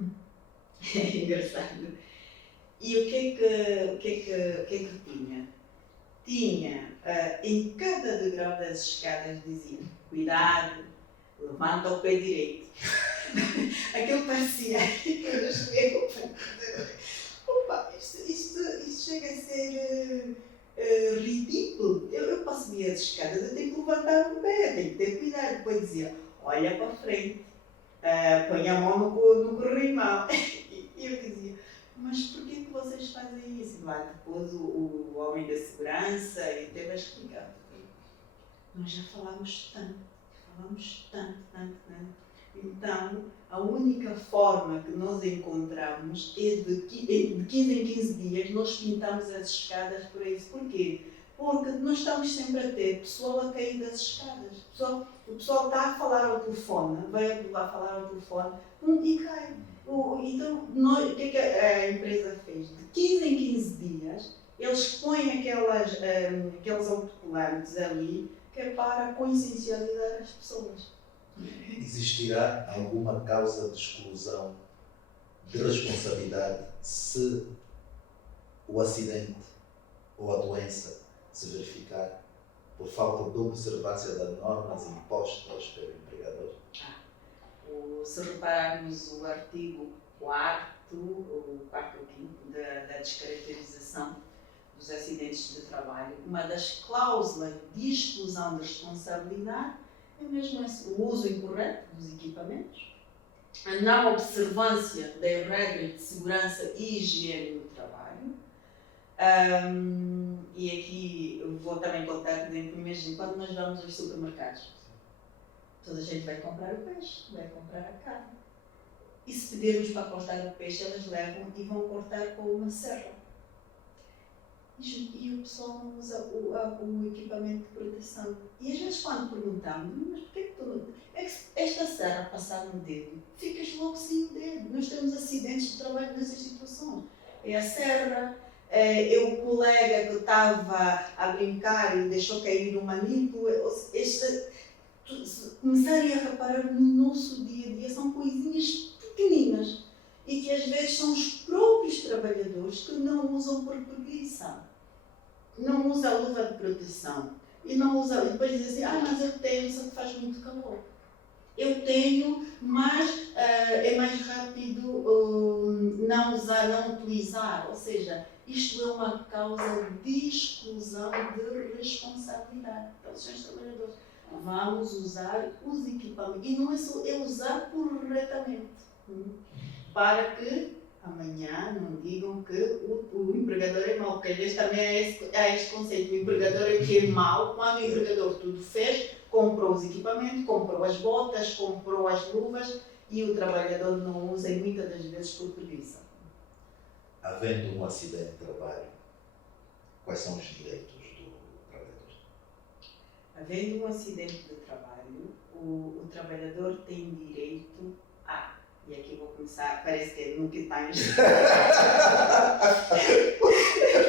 é engraçado, e o que é que tinha? Tinha, em cada degrau das escadas dizia, cuidado, levanta o pé direito. Aquilo parecia, eu cheguei, opa, isto chega a ser ridículo. Eu para subir as escadas, eu tenho que levantar o pé, tenho que ter cuidado. Depois dizia, olha para a frente, põe a mão no corrimão. E eu dizia, mas porquê que vocês fazem isso? Lá depois o homem da segurança e teve a explicar. Nós já falamos tanto. Então, a única forma que nós encontramos é de 15 em 15 dias nós pintamos as escadas para isso. Porquê? Porque nós estamos sempre a ter pessoal a cair das escadas. O pessoal está a falar ao telefone, vai a falar ao telefone e cai. Então, o que a empresa fez? De 15 em 15 dias, eles põem aqueles autocolantes ali que é para consciencializar as pessoas. Existirá alguma causa de exclusão de responsabilidade se o acidente ou a doença se verificar por falta de observância das normas impostas pelo empregador? Se repararmos o artigo 4º ou 5º da descaracterização dos acidentes de trabalho, uma das cláusulas de exclusão de responsabilidade é mesmo esse, o uso incorreto dos equipamentos, a não observância das regras de segurança e higiene do trabalho. E aqui eu vou também contar, por exemplo, imagine quando nós vamos aos supermercados, toda a gente vai comprar o peixe, vai comprar a carne. E se pedirmos para cortar o peixe, elas levam e vão cortar com uma serra. E o pessoal não usa o equipamento de proteção. E às vezes quando perguntamos, mas porquê que tu... É que esta serra passar no dedo, ficas logo sem o dedo. Nós temos acidentes de trabalho nessas situações. É a serra, é o colega que estava a brincar e deixou cair no manito. Começarem a reparar no nosso dia a dia, são coisinhas pequeninas e que às vezes são os próprios trabalhadores que não usam por preguiça, não usam a luva de proteção e não usam, e depois dizem assim, mas eu tenho, só que faz muito calor. eu tenho, mas é mais rápido não usar, não utilizar. Ou seja, isto é uma causa de exclusão de responsabilidade. Então, senhores trabalhadores, vamos usar os equipamentos. E não é só usar corretamente. Para que amanhã não digam que o empregador é mau, porque às vezes também há este conceito, o empregador é que é mau, quando o empregador tudo fez, comprou os equipamentos, comprou as botas, comprou as luvas e o trabalhador não usa e muitas das vezes por preguiça. Havendo um acidente de trabalho, quais são os direitos do trabalhador? Havendo um acidente de trabalho, o trabalhador tem direito a... E aqui vou começar, parece que é no que tens.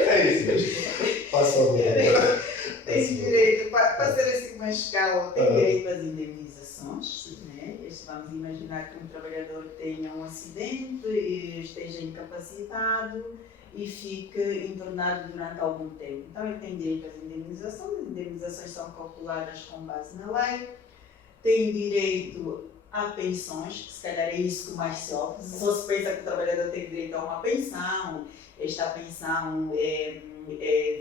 É isso mesmo. Passa a ver. Tem direito, para ser assim uma escala, tem direito às indemnizações. Né? Vamos imaginar que um trabalhador tenha um acidente, esteja incapacitado e fique internado durante algum tempo. Então ele tem direito às indemnizações. As indemnizações são calculadas com base na lei. Tem direito a pensões, que se calhar é isso que mais se ouve. Só se pensa que o trabalhador tem direito a uma pensão, esta pensão é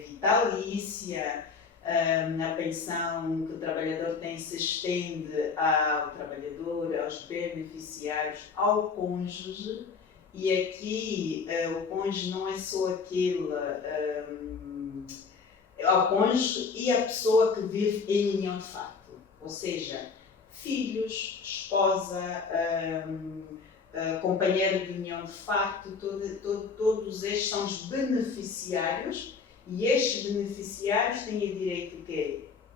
vitalícia, a pensão que o trabalhador tem se estende ao trabalhador, aos beneficiários, ao cônjuge, e aqui o cônjuge não é só aquele, ao cônjuge e a pessoa que vive em união de facto, ou seja, filhos, esposa, companheiro de união de facto, todos estes são os beneficiários e estes beneficiários têm direito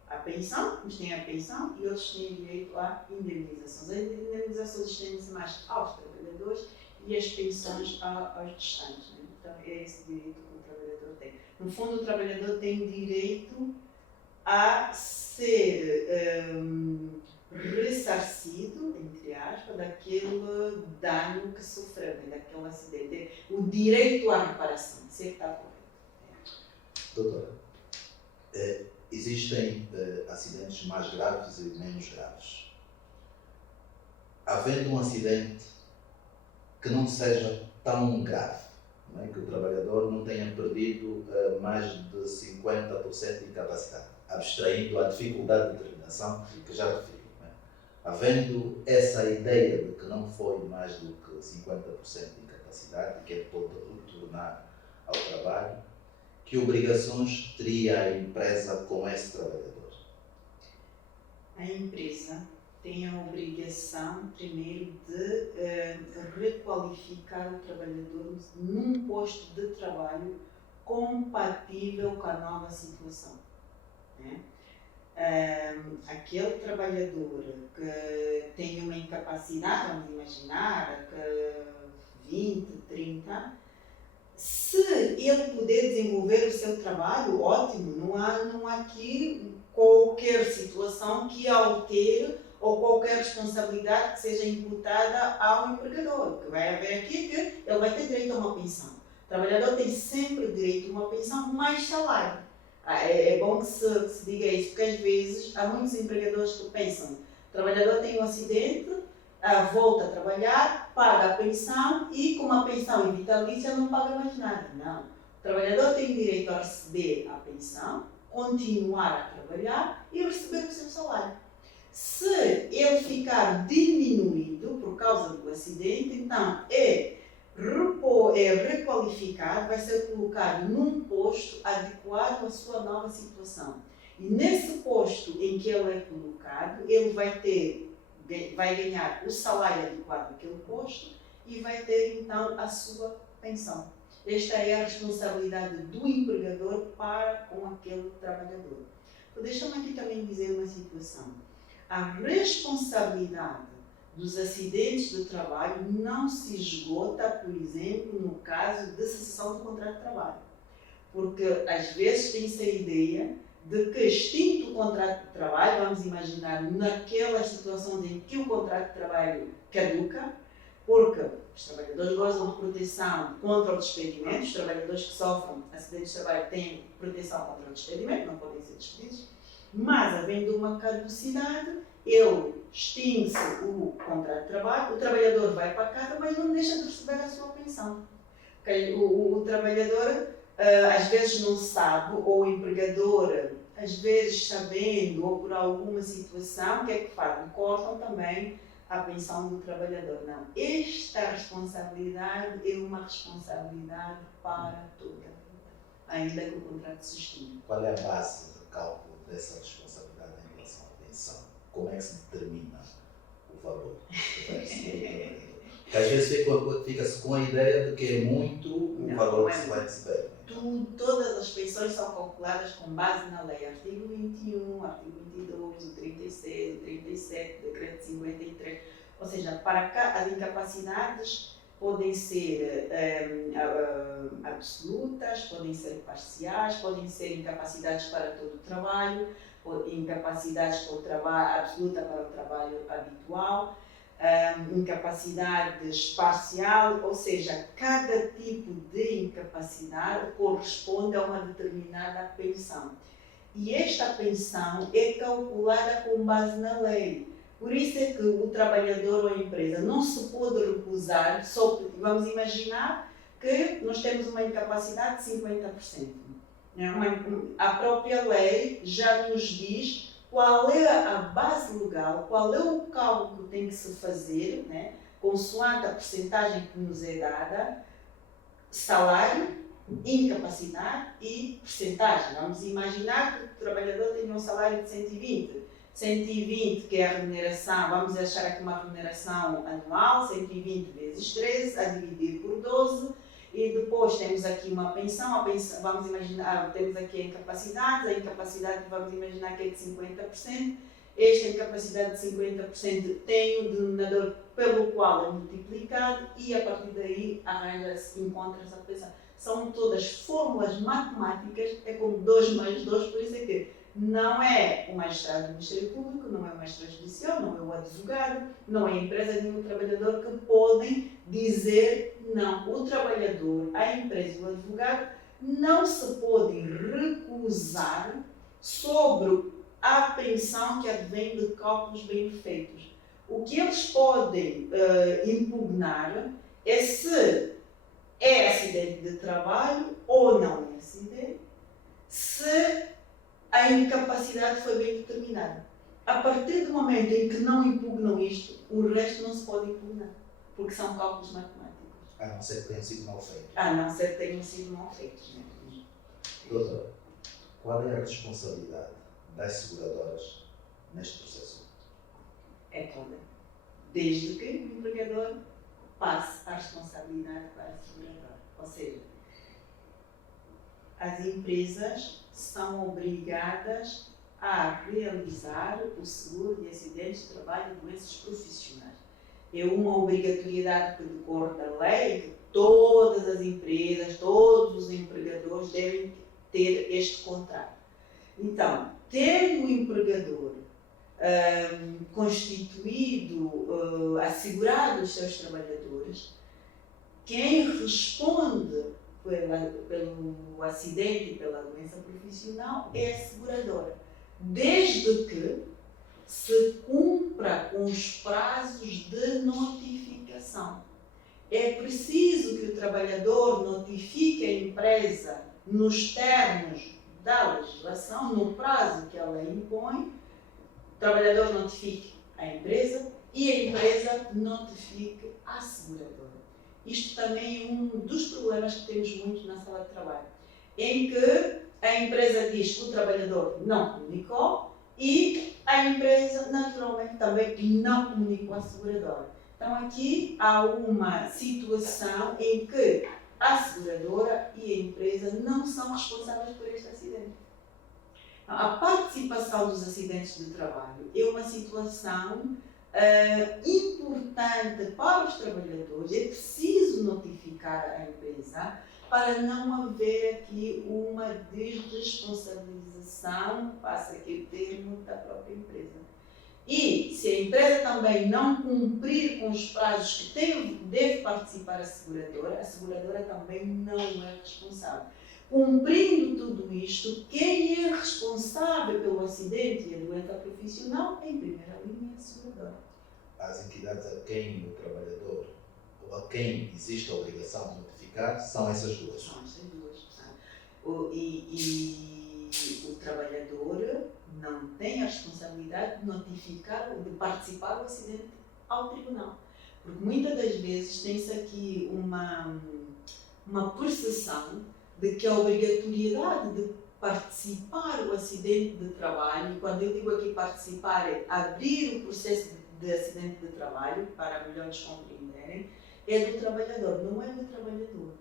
à pensão, uns têm a pensão e outros têm direito à indemnização. As indemnizações estendem-se mais aos trabalhadores e as pensões aos restantes. Né? Então é esse direito que o trabalhador tem. No fundo, o trabalhador tem direito a ser ressarcido, entre aspas, daquele dano que sofreu, né, daquele acidente. O direito à reparação, se é que está correto. Doutora, existem acidentes mais graves e menos graves. Havendo um acidente que não seja tão grave, não é? Que o trabalhador não tenha perdido mais de 50% de incapacidade, abstraindo a dificuldade de determinação que já referi. Havendo essa ideia de que não foi mais do que 50% de incapacidade, que ele pode retornar ao trabalho, que obrigações teria a empresa com esse trabalhador? A empresa tem a obrigação, primeiro, de requalificar o trabalhador num posto de trabalho compatível com a nova situação. Né? Aquele trabalhador que tem uma incapacidade, vamos imaginar, que 20, 30, se ele puder desenvolver o seu trabalho, ótimo, não há aqui qualquer situação que altere ou qualquer responsabilidade que seja imputada ao empregador. O que vai haver aqui é que ele vai ter direito a uma pensão. O trabalhador tem sempre direito a uma pensão mais salário. É bom que se diga isso, porque às vezes há muitos empregadores que pensam: o trabalhador tem um acidente, volta a trabalhar, paga a pensão e com a pensão vitalícia não paga mais nada. Não. O trabalhador tem direito a receber a pensão, continuar a trabalhar e receber o seu salário. Se ele ficar diminuído por causa do acidente, então é requalificado, vai ser colocado num posto adequado à sua nova situação. E nesse posto em que ele é colocado, ele vai ganhar o salário adequado àquele posto e vai ter então a sua pensão. Esta é a responsabilidade do empregador para com aquele trabalhador. Então, deixa-me aqui também dizer uma situação. A responsabilidade dos acidentes de trabalho não se esgota, por exemplo, no caso de cessação do contrato de trabalho. Porque às vezes tem-se a ideia de que extinto o contrato de trabalho, vamos imaginar naquelas situações em que o contrato de trabalho caduca, porque os trabalhadores gozam de proteção contra o despedimento, os trabalhadores que sofrem acidentes de trabalho têm proteção contra o despedimento, não podem ser despedidos, mas havendo uma caducidade, ele extingue-se o contrato de trabalho, o trabalhador vai para casa, mas não deixa de receber a sua pensão. Okay? O trabalhador às vezes não sabe, ou o empregador, às vezes sabendo, ou por alguma situação, o que é que fazem? Cortam também a pensão do trabalhador. Não. Esta responsabilidade é uma responsabilidade para toda a vida, ainda que o contrato se extinga. Qual é a base de cálculo dessa responsabilidade em relação à pensão? Como é que se determina o valor que vai receber o trabalhador? Porque às vezes fica-se com a ideia de que é muito o valor que se vai receber. Todas as pensões são calculadas com base na lei, artigo 21, artigo 22, o 36, o 37, o decreto 53. Ou seja, para cá as incapacidades podem ser absolutas, podem ser parciais, podem ser incapacidades para todo o trabalho, incapacidades para o trabalho absoluta para o trabalho habitual, incapacidades parcial, ou seja, cada tipo de incapacidade corresponde a uma determinada pensão. E esta pensão é calculada com base na lei. Por isso é que o trabalhador ou a empresa não se pode recusar, só porque, vamos imaginar que nós temos uma incapacidade de 50%. A própria lei já nos diz qual é a base legal, qual é o cálculo que tem que se fazer, né, consoante a percentagem que nos é dada, salário, incapacidade e percentagem. Vamos imaginar que o trabalhador tem um salário de 120, que é a remuneração, vamos achar aqui uma remuneração anual, 120 vezes 13, a dividir por 12, e depois temos aqui uma pensão, vamos imaginar, temos aqui a incapacidade vamos imaginar que é de 50%, esta incapacidade de 50% tem um denominador pelo qual é multiplicado e a partir daí encontra-se a pensão. São todas fórmulas matemáticas, é como 2 mais 2, por isso é que não é o magistrado do Ministério Público, não é o magistrado judicial, não é o advogado, não é a empresa nem o trabalhador que podem dizer não. O trabalhador, a empresa e o advogado não se podem recusar sobre a pensão que advém de cálculos bem feitos. O que eles podem impugnar é se é acidente de trabalho ou não é acidente, se a incapacidade foi bem determinada. A partir do momento em que não impugnam isto, o resto não se pode impugnar, porque são cálculos matemáticos. A não ser que tenham sido mal feitos. A não ser que tenham sido mal feitos. Né? Doutora, qual é a responsabilidade das seguradoras neste processo? É toda. Desde que o empregador passe a responsabilidade para a seguradora. Ou seja, as empresas são obrigadas a realizar o seguro de acidentes de trabalho e doenças profissionais. É uma obrigatoriedade que decorre da lei, que todas as empresas, todos os empregadores devem ter este contrato. Então, tendo o empregador constituído, assegurado os seus trabalhadores, quem responde pelo acidente e pela doença profissional é a seguradora, desde que se cumpra com os prazos de notificação. É preciso que o trabalhador notifique a empresa nos termos da legislação, no prazo que ela impõe, o trabalhador notifique a empresa e a empresa notifique a seguradora. Isto também é um dos problemas que temos muito na sala de trabalho, em que a empresa diz que o trabalhador não comunicou e a empresa, naturalmente, também não comunicou à seguradora. Então, aqui há uma situação em que a seguradora e a empresa não são responsáveis por este acidente. A participação dos acidentes de trabalho é uma situação importante para os trabalhadores. É preciso notificar a empresa para não haver aqui uma desresponsabilização, passa aqui o termo, da própria empresa. E se a empresa também não cumprir com os prazos que deve participar a seguradora também não é responsável. Cumprindo tudo isto, quem é responsável pelo acidente e a doença profissional, em primeira linha, é a seguradora. As entidades a quem o trabalhador ou a quem existe a obrigação de notificar são essas duas. São essas duas. E o trabalhador não tem a responsabilidade de notificar ou de participar do acidente ao tribunal. Porque muitas das vezes tem-se aqui uma percepção de que a obrigatoriedade de participar do acidente de trabalho, e quando eu digo aqui participar é abrir o processo de acidente de trabalho, para melhores compreenderem, é do trabalhador, não é do trabalhador.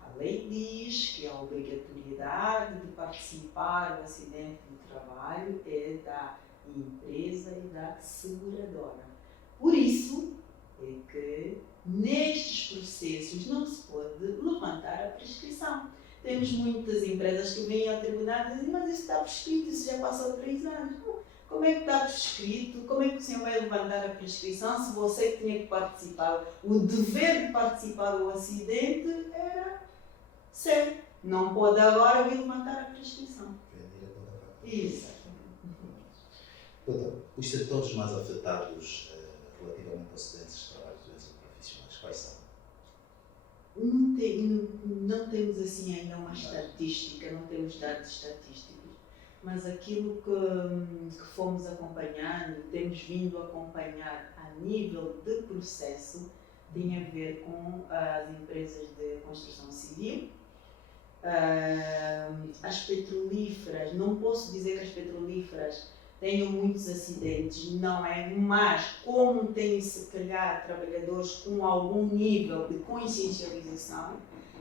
A lei diz que a obrigatoriedade de participar do acidente de trabalho é da empresa e da seguradora. Por isso é que nestes processos não se pode levantar a prescrição. Temos muitas empresas que vêm ao tribunal e dizem, mas isso está prescrito, isso já passou 3 anos. Como é que está prescrito? Como é que o senhor vai levantar a prescrição se você tinha que participar? O dever de participar do acidente era seu. Não pode agora vir levantar a prescrição. Exatamente. Doutor, os setores mais afetados relativamente aos acidentes de trabalho e doenças profissionais, quais são? Não temos assim ainda uma estatística, não temos dados estatísticos, mas aquilo que fomos acompanhando, temos vindo a acompanhar a nível de processo, tem a ver com as empresas de construção civil, as petrolíferas. Não posso dizer que as petrolíferas tenham muitos acidentes, não é? Mas como têm se calhar trabalhadores com algum nível de consciencialização,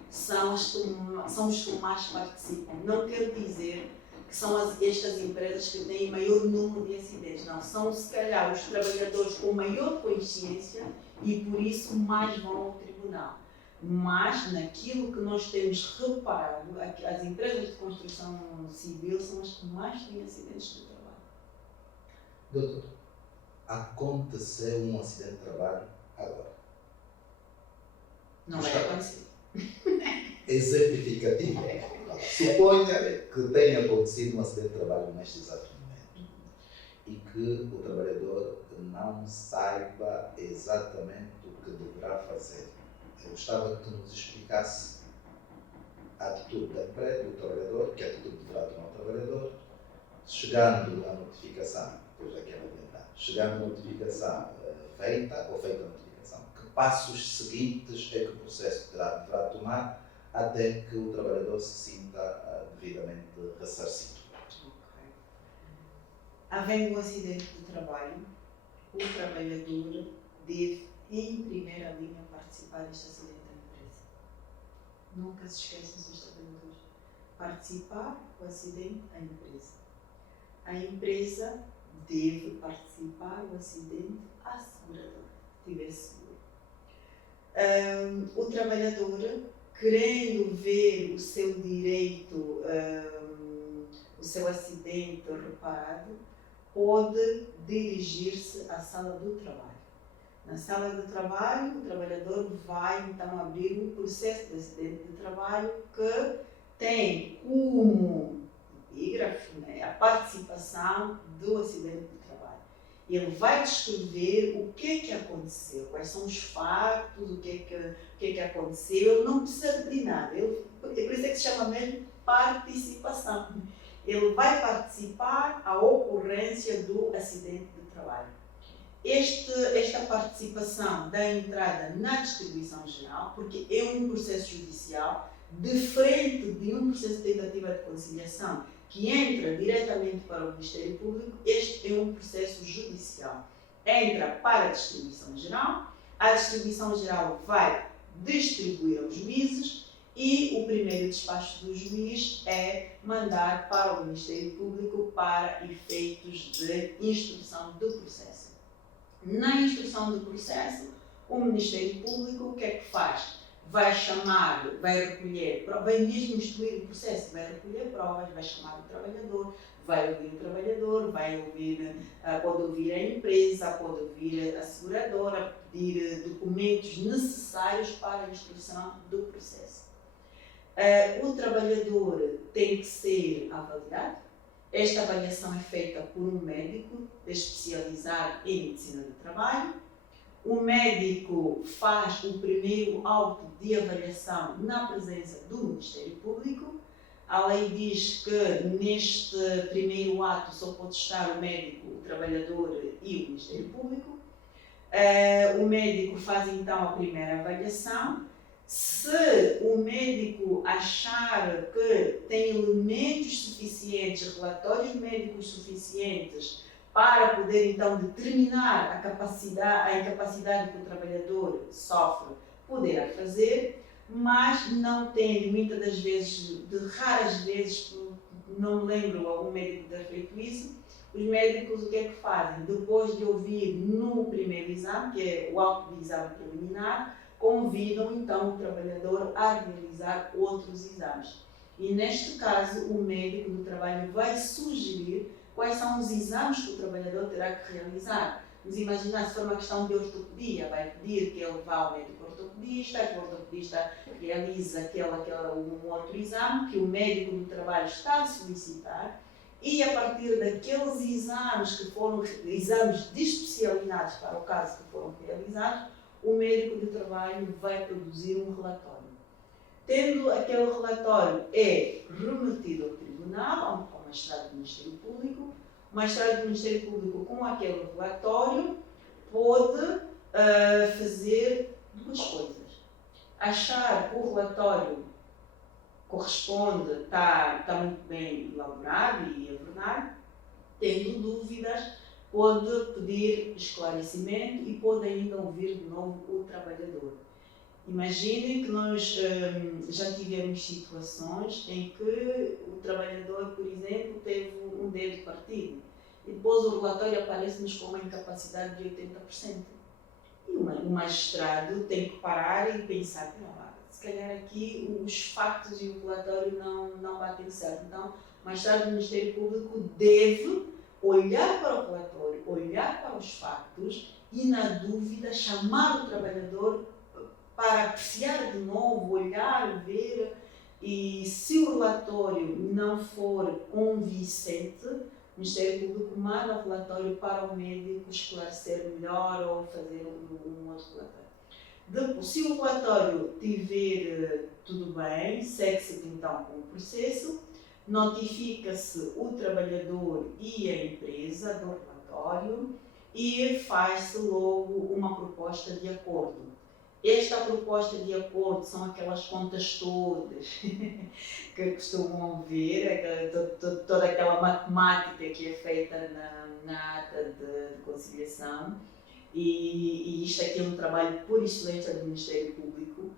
são os que mais participam. Não quero dizer que são estas empresas que têm maior número de acidentes, não. São se calhar os trabalhadores com maior consciência e por isso mais vão ao tribunal. Mas naquilo que nós temos reparado, as empresas de construção civil são as que mais têm acidentes de trabalho. Doutor, aconteceu um acidente de trabalho agora. Não vai acontecer. Exemplificativo. Suponha que tenha acontecido um acidente de trabalho neste exato momento e que o trabalhador não saiba exatamente o que deverá fazer. Eu gostava que nos explicasse a atitude da empresa, do trabalhador, que atitude deverá tomar o trabalhador, chegando à notificação, depois daqui a adiantar, chegando à notificação feita ou feita a notificação, que passos seguintes é que o processo deverá tomar até que o trabalhador se sinta devidamente ressarcido. Okay. Havendo um acidente de trabalho, o trabalhador deve, em primeira linha, participar deste acidente da empresa. Nunca se esqueçam dos trabalhadores. Participar do acidente da empresa. A empresa deve participar do acidente à seguradora, se tiver seguro. O trabalhador, querendo ver o seu direito, o seu acidente reparado, pode dirigir-se à sala do trabalho. Na sala de trabalho, o trabalhador vai então abrir um processo de acidente de trabalho que tem como epígrafe, né, a participação do acidente de trabalho. Ele vai descrever o que é que aconteceu, quais são os fatos, o que é que aconteceu. Ele não precisa de nada, por isso é que se chama mesmo participação. Ele vai participar à ocorrência do acidente de trabalho. Esta participação dá entrada na distribuição geral, porque é um processo judicial, diferente de um processo de tentativa de conciliação, que entra diretamente para o Ministério Público. Este é um processo judicial. Entra para a distribuição geral, a distribuição geral vai distribuir aos juízes e o primeiro despacho do juiz é mandar para o Ministério Público para efeitos de instrução do processo. Na instrução do processo, o Ministério Público o que é que faz? Vai chamar, vai recolher, vai mesmo instruir o processo, vai recolher provas, vai chamar o trabalhador, vai ouvir o trabalhador, pode ouvir a empresa, pode ouvir a seguradora, pedir documentos necessários para a instrução do processo. O trabalhador tem que ser avaliado. Esta avaliação é feita por um médico especializado em medicina do trabalho. O médico faz o primeiro auto de avaliação na presença do Ministério Público. A lei diz que neste primeiro ato só pode estar o médico, o trabalhador e o Ministério Público. O médico faz então a primeira avaliação. Se o médico achar que tem elementos suficientes, relatórios médicos suficientes, para poder então determinar a incapacidade que o trabalhador sofre, poderá fazer, mas não tendo, muitas das vezes, de raras vezes, não me lembro algum médico ter feito isso, os médicos o que é que fazem? Depois de ouvir no primeiro exame, que é o auto de exame preliminar, convidam então o trabalhador a realizar outros exames. E neste caso, o médico do trabalho vai sugerir quais são os exames que o trabalhador terá que realizar. Vamos imaginar, se for uma questão de ortopedia, vai pedir que ele vá ao médico ortopedista, que o ortopedista realize um outro exame que o médico do trabalho está a solicitar, e a partir daqueles exames que foram exames de especialidades para o caso que foram realizados, o médico do trabalho vai produzir um relatório. Tendo aquele relatório remetido ao tribunal, ao magistrado do Ministério Público, o magistrado do Ministério Público, com aquele relatório, pode fazer duas coisas. Achar que o relatório corresponde, está muito bem elaborado e é verdade, tendo dúvidas, pode pedir esclarecimento e pode ainda ouvir de novo o trabalhador. Imaginem que nós já tivemos situações em que o trabalhador, por exemplo, teve um dedo partido e depois o relatório aparece-nos com uma incapacidade de 80%. E o magistrado tem que parar e pensar, se calhar aqui os factos e o relatório não batem certo. Então, o magistrado do Ministério Público deve olhar para o relatório, olhar para os factos e, na dúvida, chamar o trabalhador para apreciar de novo, olhar, ver, e se o relatório não for convincente, o Ministério Público manda o relatório para o médico esclarecer melhor ou fazer um outro relatório. Se o relatório tiver tudo bem, segue-se então com o processo, notifica-se o trabalhador e a empresa do relatório e faz-se logo uma proposta de acordo. Esta proposta de acordo são aquelas contas todas que costumam ver, toda aquela matemática que é feita na ata de conciliação, e isto aqui é um trabalho por excelência do Ministério Público.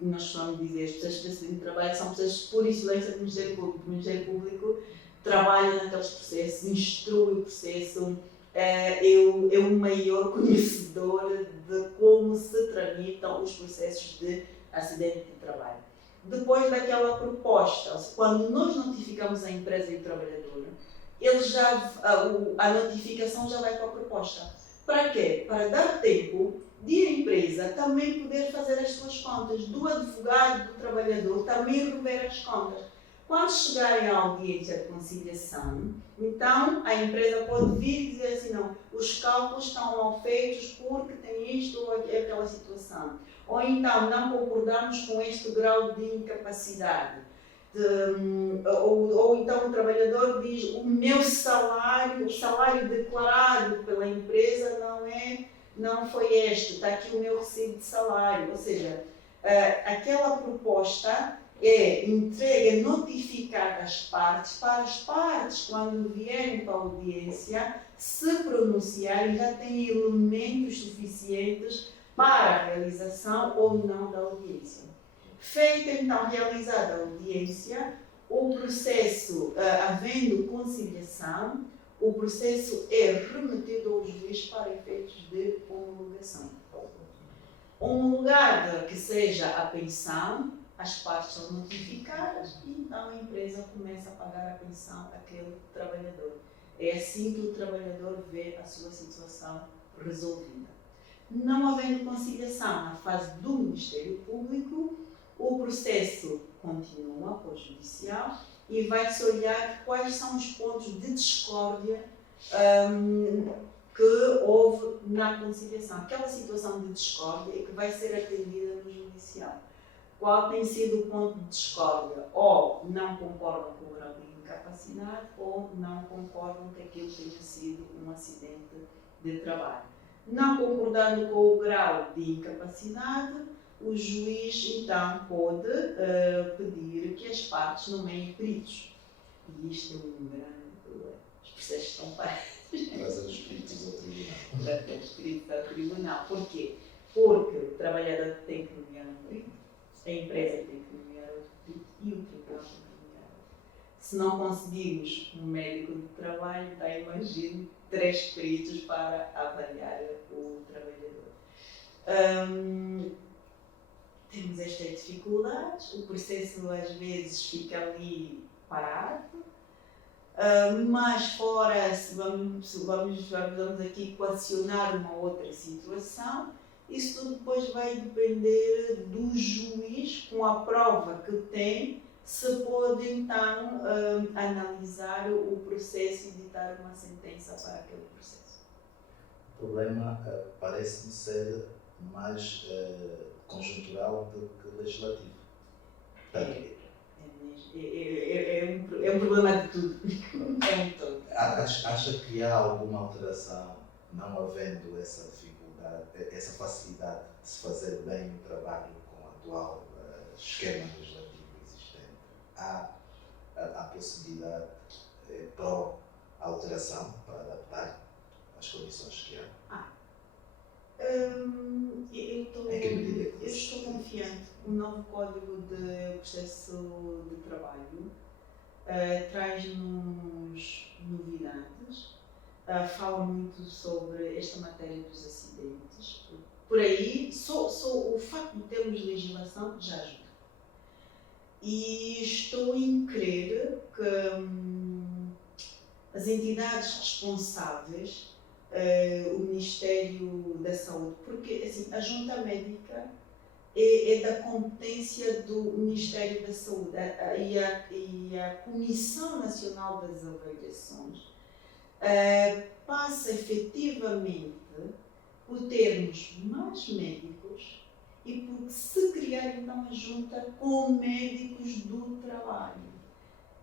Nós costumamos dizer, as pessoas que decidem trabalho são pessoas por excelência do Ministério Público. O Ministério Público trabalha naqueles processos, instrui o processo, é o maior conhecedor de como se tramitam os processos de acidente de trabalho. Depois daquela proposta, quando nós notificamos a empresa e o trabalhador, a notificação já vai com a proposta. Para quê? Para dar tempo de a empresa também poder fazer as suas contas, do advogado, do trabalhador, também rever as contas. Quando chegarem à audiência de conciliação, então a empresa pode vir e dizer assim, não, os cálculos estão mal feitos porque tem isto ou aquela situação. Ou então, não concordamos com este grau de incapacidade. Ou então o trabalhador diz, o meu salário, o salário declarado pela empresa não foi este, está aqui o meu recibo de salário. Ou seja, aquela proposta é entregue, é notificada às partes, para as partes, quando vierem para a audiência, se pronunciarem, já têm elementos suficientes para a realização ou não da audiência. Feita então, realizada a audiência, o processo, havendo conciliação, o processo é remetido ao juiz para efeitos de homologação. Homologada que seja a pensão, as partes são notificadas e então a empresa começa a pagar a pensão àquele trabalhador. É assim que o trabalhador vê a sua situação resolvida. Não havendo conciliação na fase do Ministério Público, O processo continua com o judicial e vai-se olhar quais são os pontos de discórdia que houve na conciliação. Aquela situação de discórdia é que vai ser atendida no judicial. Qual tem sido o ponto de discórdia? Ou não concordam com o grau de incapacidade ou não concordam que aquilo tenha sido um acidente de trabalho. Não concordando com o grau de incapacidade, o juiz então pode pedir que as partes nomeiem peritos. E isto é um grande problema. Os processos estão parados. Trazer os peritos ao tribunal. Trazer os peritos ao tribunal. Porquê? Porque o trabalhador tem que nomear um perito, a empresa tem que nomear outro perito e o tribunal tem que nomear outro. Se não conseguirmos um médico de trabalho, então imagine 3 peritos para avaliar o trabalhador. Temos estas dificuldades, o processo às vezes fica ali parado, mas fora, se vamos aqui equacionar uma outra situação, isso tudo depois vai depender do juiz, com a prova que tem, se pode então analisar o processo e ditar uma sentença para aquele processo. O problema parece-me ser mais conjuntural do que legislativo. É um problema de tudo. É um todo. Acha que há alguma alteração, não havendo essa dificuldade, essa facilidade de se fazer bem o trabalho com o atual esquema legislativo existente? Há a possibilidade pró-alteração para adaptar às condições que há? Eu estou confiante. O novo Código de Processo de Trabalho traz-nos novidades, fala muito sobre esta matéria dos acidentes. Por aí, só o facto de termos legislação já ajuda. E estou em crer que as entidades responsáveis, o Ministério da Saúde, porque assim, a junta médica é da competência do Ministério da Saúde e a Comissão Nacional das Avaliações passa efetivamente por termos mais médicos e por se criar então a junta com médicos do trabalho.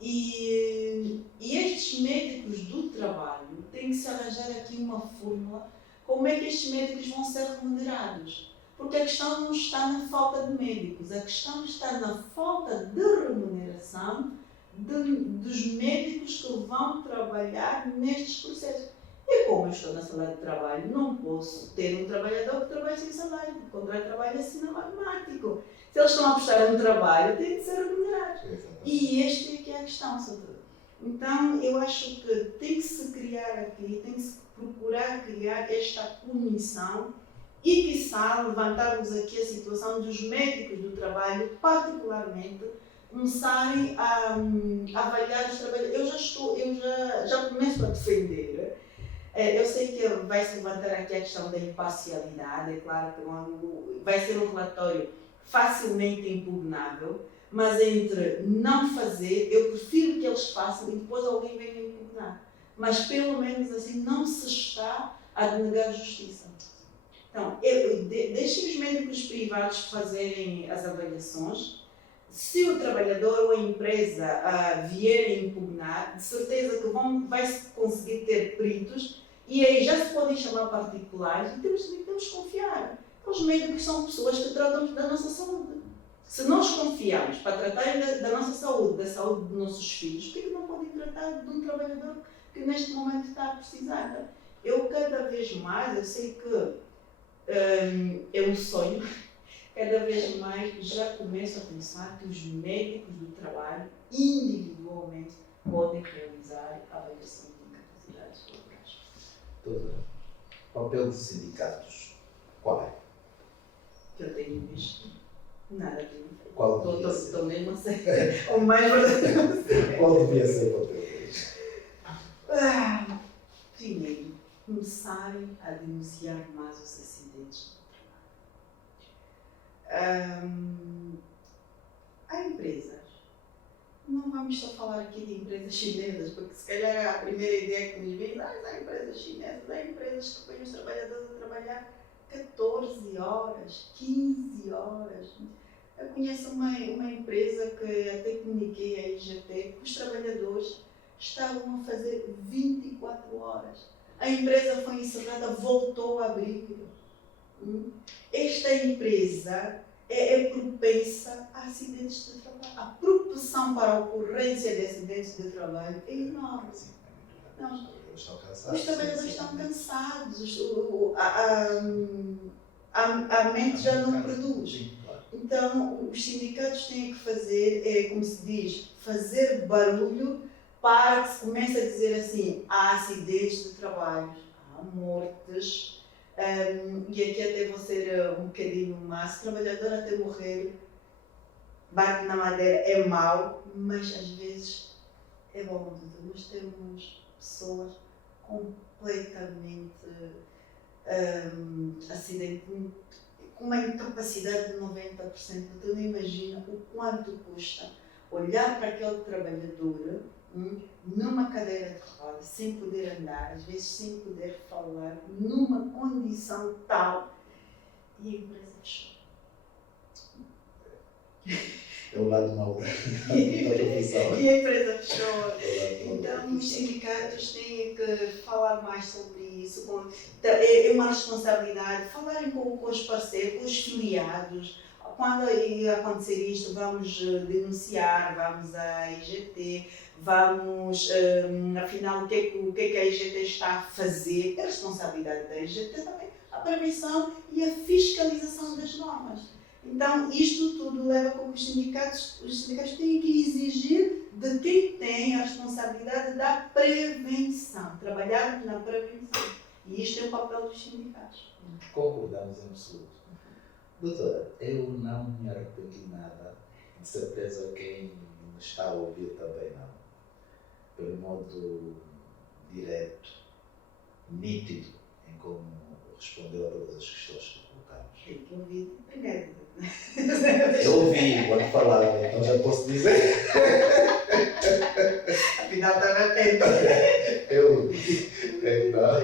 E estes médicos do trabalho têm que se arranjar aqui uma fórmula como é que estes médicos vão ser remunerados. Porque a questão não está na falta de médicos, a questão está na falta de remuneração dos médicos que vão trabalhar nestes processos. E como eu estou na sala de trabalho, não posso ter um trabalhador que trabalhe sem salário, o contrato de trabalho é sistemático. Se eles estão a prestar um trabalho, têm de ser remunerados. E esta é que é a questão, sobretudo. Então, eu acho que tem que se criar aqui, tem que se procurar criar esta comissão e, quiçá, levantarmos aqui a situação dos médicos do trabalho, particularmente, começarem a avaliar os trabalhadores. Eu já começo a defender. Eu sei que vai se levantar aqui a questão da imparcialidade, é claro que vai ser um relatório facilmente impugnável, mas entre não fazer, eu prefiro que eles façam e depois alguém venha impugnar. Mas pelo menos assim não se está a denegar justiça. Então, deixem os médicos privados fazerem as avaliações. Se o trabalhador ou a empresa vierem impugnar, de certeza que vai-se conseguir ter peritos e aí já se podem chamar particulares e temos que confiar. Os médicos são pessoas que tratam da nossa saúde. Se nós confiamos para tratarem da nossa saúde, da saúde dos nossos filhos, por que não podem tratar de um trabalhador que neste momento está a precisar? Então, eu cada vez mais, eu sei que é um sonho, cada vez mais já começo a pensar que os médicos do trabalho, individualmente, podem realizar a avaliação de incapacidades laborais. Doutora, o papel dos sindicatos, qual é? Que eu tenho visto. Nada de Qual devia ser? Estou mesmo a ser o mais verdadeiro. Qual devia ser o papel deles? Primeiro, começarem a denunciar mais os acidentes do trabalho. há empresas, não vamos só falar aqui de empresas chinesas, porque se calhar a primeira ideia que nos vem, há empresas chinesas, há empresas que põem os trabalhadores a trabalhar 14 horas, 15 horas. Eu conheço uma empresa que até comuniquei à IGT, que os trabalhadores estavam a fazer 24 horas. A empresa foi encerrada, voltou a abrir. Esta empresa é propensa a acidentes de trabalho. A propensão para a ocorrência de acidentes de trabalho é enorme. Sim, é Não. muito grande. Os trabalhadores Os trabalhadores estão cansados, a mente já não produz. Sim, claro. Então, os sindicatos têm que fazer, como se diz, fazer barulho para que se comece a dizer assim, há acidentes de trabalho, há mortes, e aqui até vou ser um bocadinho má, se o trabalhador até morrer, bate na madeira, é mau, mas às vezes é bom. Nós temos pessoas completamente acidente, com uma incapacidade de 90%. Tu não imagina o quanto custa olhar para aquele trabalhador numa cadeira de rodas, sem poder andar, às vezes sem poder falar, numa condição tal, e a empresa fechou. É o lado mau da profissão. E a empresa fechou. Então, os sindicatos têm que falar mais sobre isso. É uma responsabilidade. Falarem com os parceiros, com os filiados. Quando acontecer isto, vamos denunciar, vamos à IGT, vamos, afinal, o que é que a IGT está a fazer? É a responsabilidade da IGT também, a prevenção e a fiscalização das normas. Então, isto tudo leva com que os sindicatos têm que exigir de quem tem a responsabilidade da prevenção, trabalhar na prevenção. E isto é o papel dos sindicatos. Concordamos em absoluto. Doutora, eu não me arrependi nada, de certeza quem me está a ouvir também não. Pelo modo direto, nítido, em como respondeu a todas as questões que colocamos. Tem que ouvir primeiro. Eu ouvi quando falava, então já posso dizer. Afinal, estava atento. Eu ouvi. Então,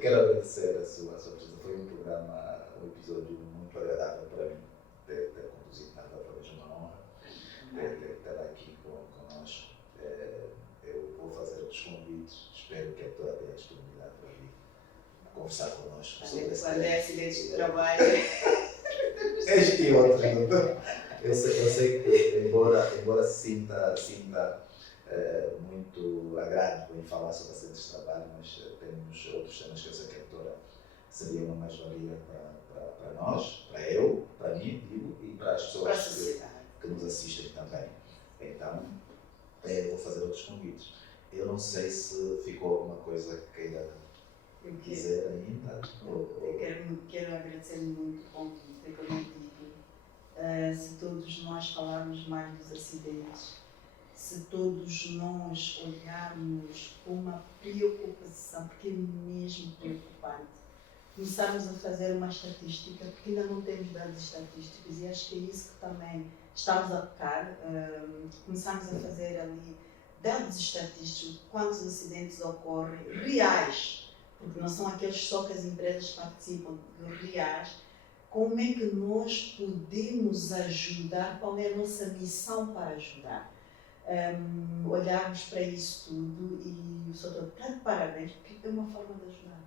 quero agradecer a sua presença. Foi um programa, um episódio muito agradável para mim, ter conduzido nada, talvez uma honra, ter aqui conosco. Eu vou fazer outros convites, espero que a doutora tenha disponibilidade para vir conversar conosco sobre esse Quando tema. é acidente de trabalho. Este e outros, doutor. Eu sei que, embora sinta muito agrado em falar sobre acidentes de trabalho, mas temos outros temas que eu sei que a doutora seria uma mais-valia para nós, para mim, digo, e para as Para a pessoas sociedade. que nos assistem também. Então, vou fazer outros convites. Eu não sei se ficou alguma coisa que queira dizer ainda. Eu quero agradecer muito o convite, como eu digo. Se todos nós falarmos mais dos acidentes, se todos nós olharmos com uma preocupação, porque é mesmo preocupante, começarmos a fazer uma estatística, porque ainda não temos dados estatísticos e acho que é isso que também estamos a tocar, começarmos a fazer ali dados estatísticos, quantos acidentes ocorrem, reais, porque não são aqueles só que as empresas participam, reais. Como é que nós podemos ajudar? Qual é a nossa missão para ajudar? Olharmos para isso tudo e o Sr. está de parabéns, porque é uma forma de ajudar.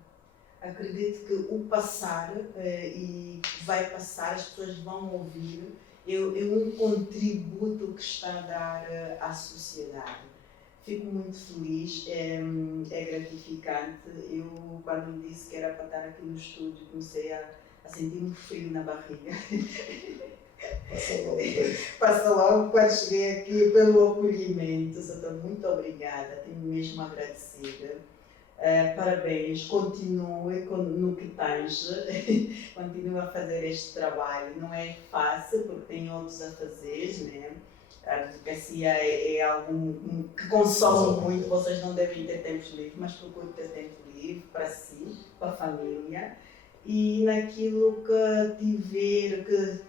Acredito que o passar e vai passar, as pessoas vão ouvir, é um contributo que está a dar à sociedade. Fico muito feliz, é gratificante. Eu, quando me disse que era para estar aqui no estúdio, comecei a sentir um frio na barriga. Passa logo quando cheguei aqui pelo acolhimento. Sou muito obrigada, tenho mesmo agradecida. Parabéns, continue no que tange, continue a fazer este trabalho. Não é fácil, porque tem outros a fazer, né? A advocacia é algo que consome muito, vocês não devem ter tempo livre, mas procure ter tempo livre para si, para a família. E naquilo que tiver, que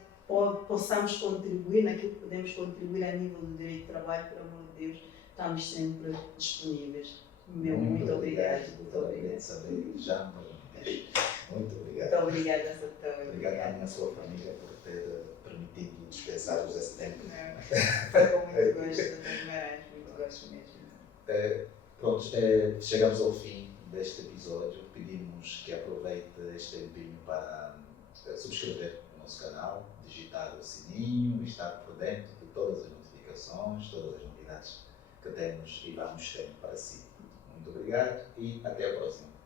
possamos contribuir naquilo que podemos contribuir a nível do direito de trabalho, por amor de Deus, estamos sempre disponíveis. Muito obrigada. Muito obrigado, saber já muito obrigado. Muito obrigada, Satão. Obrigado também à sua família por ter permitido dispensar-vos esse tempo. Foi com muito gosto, Dr. Guimarães, muito gosto mesmo. Pronto, chegamos ao fim deste episódio. Pedimos que aproveite este tempinho para subscrever o nosso canal, digitar o sininho e estar por dentro de todas as notificações, todas as novidades que temos e vamos ter para si. Muito obrigado e até a próxima.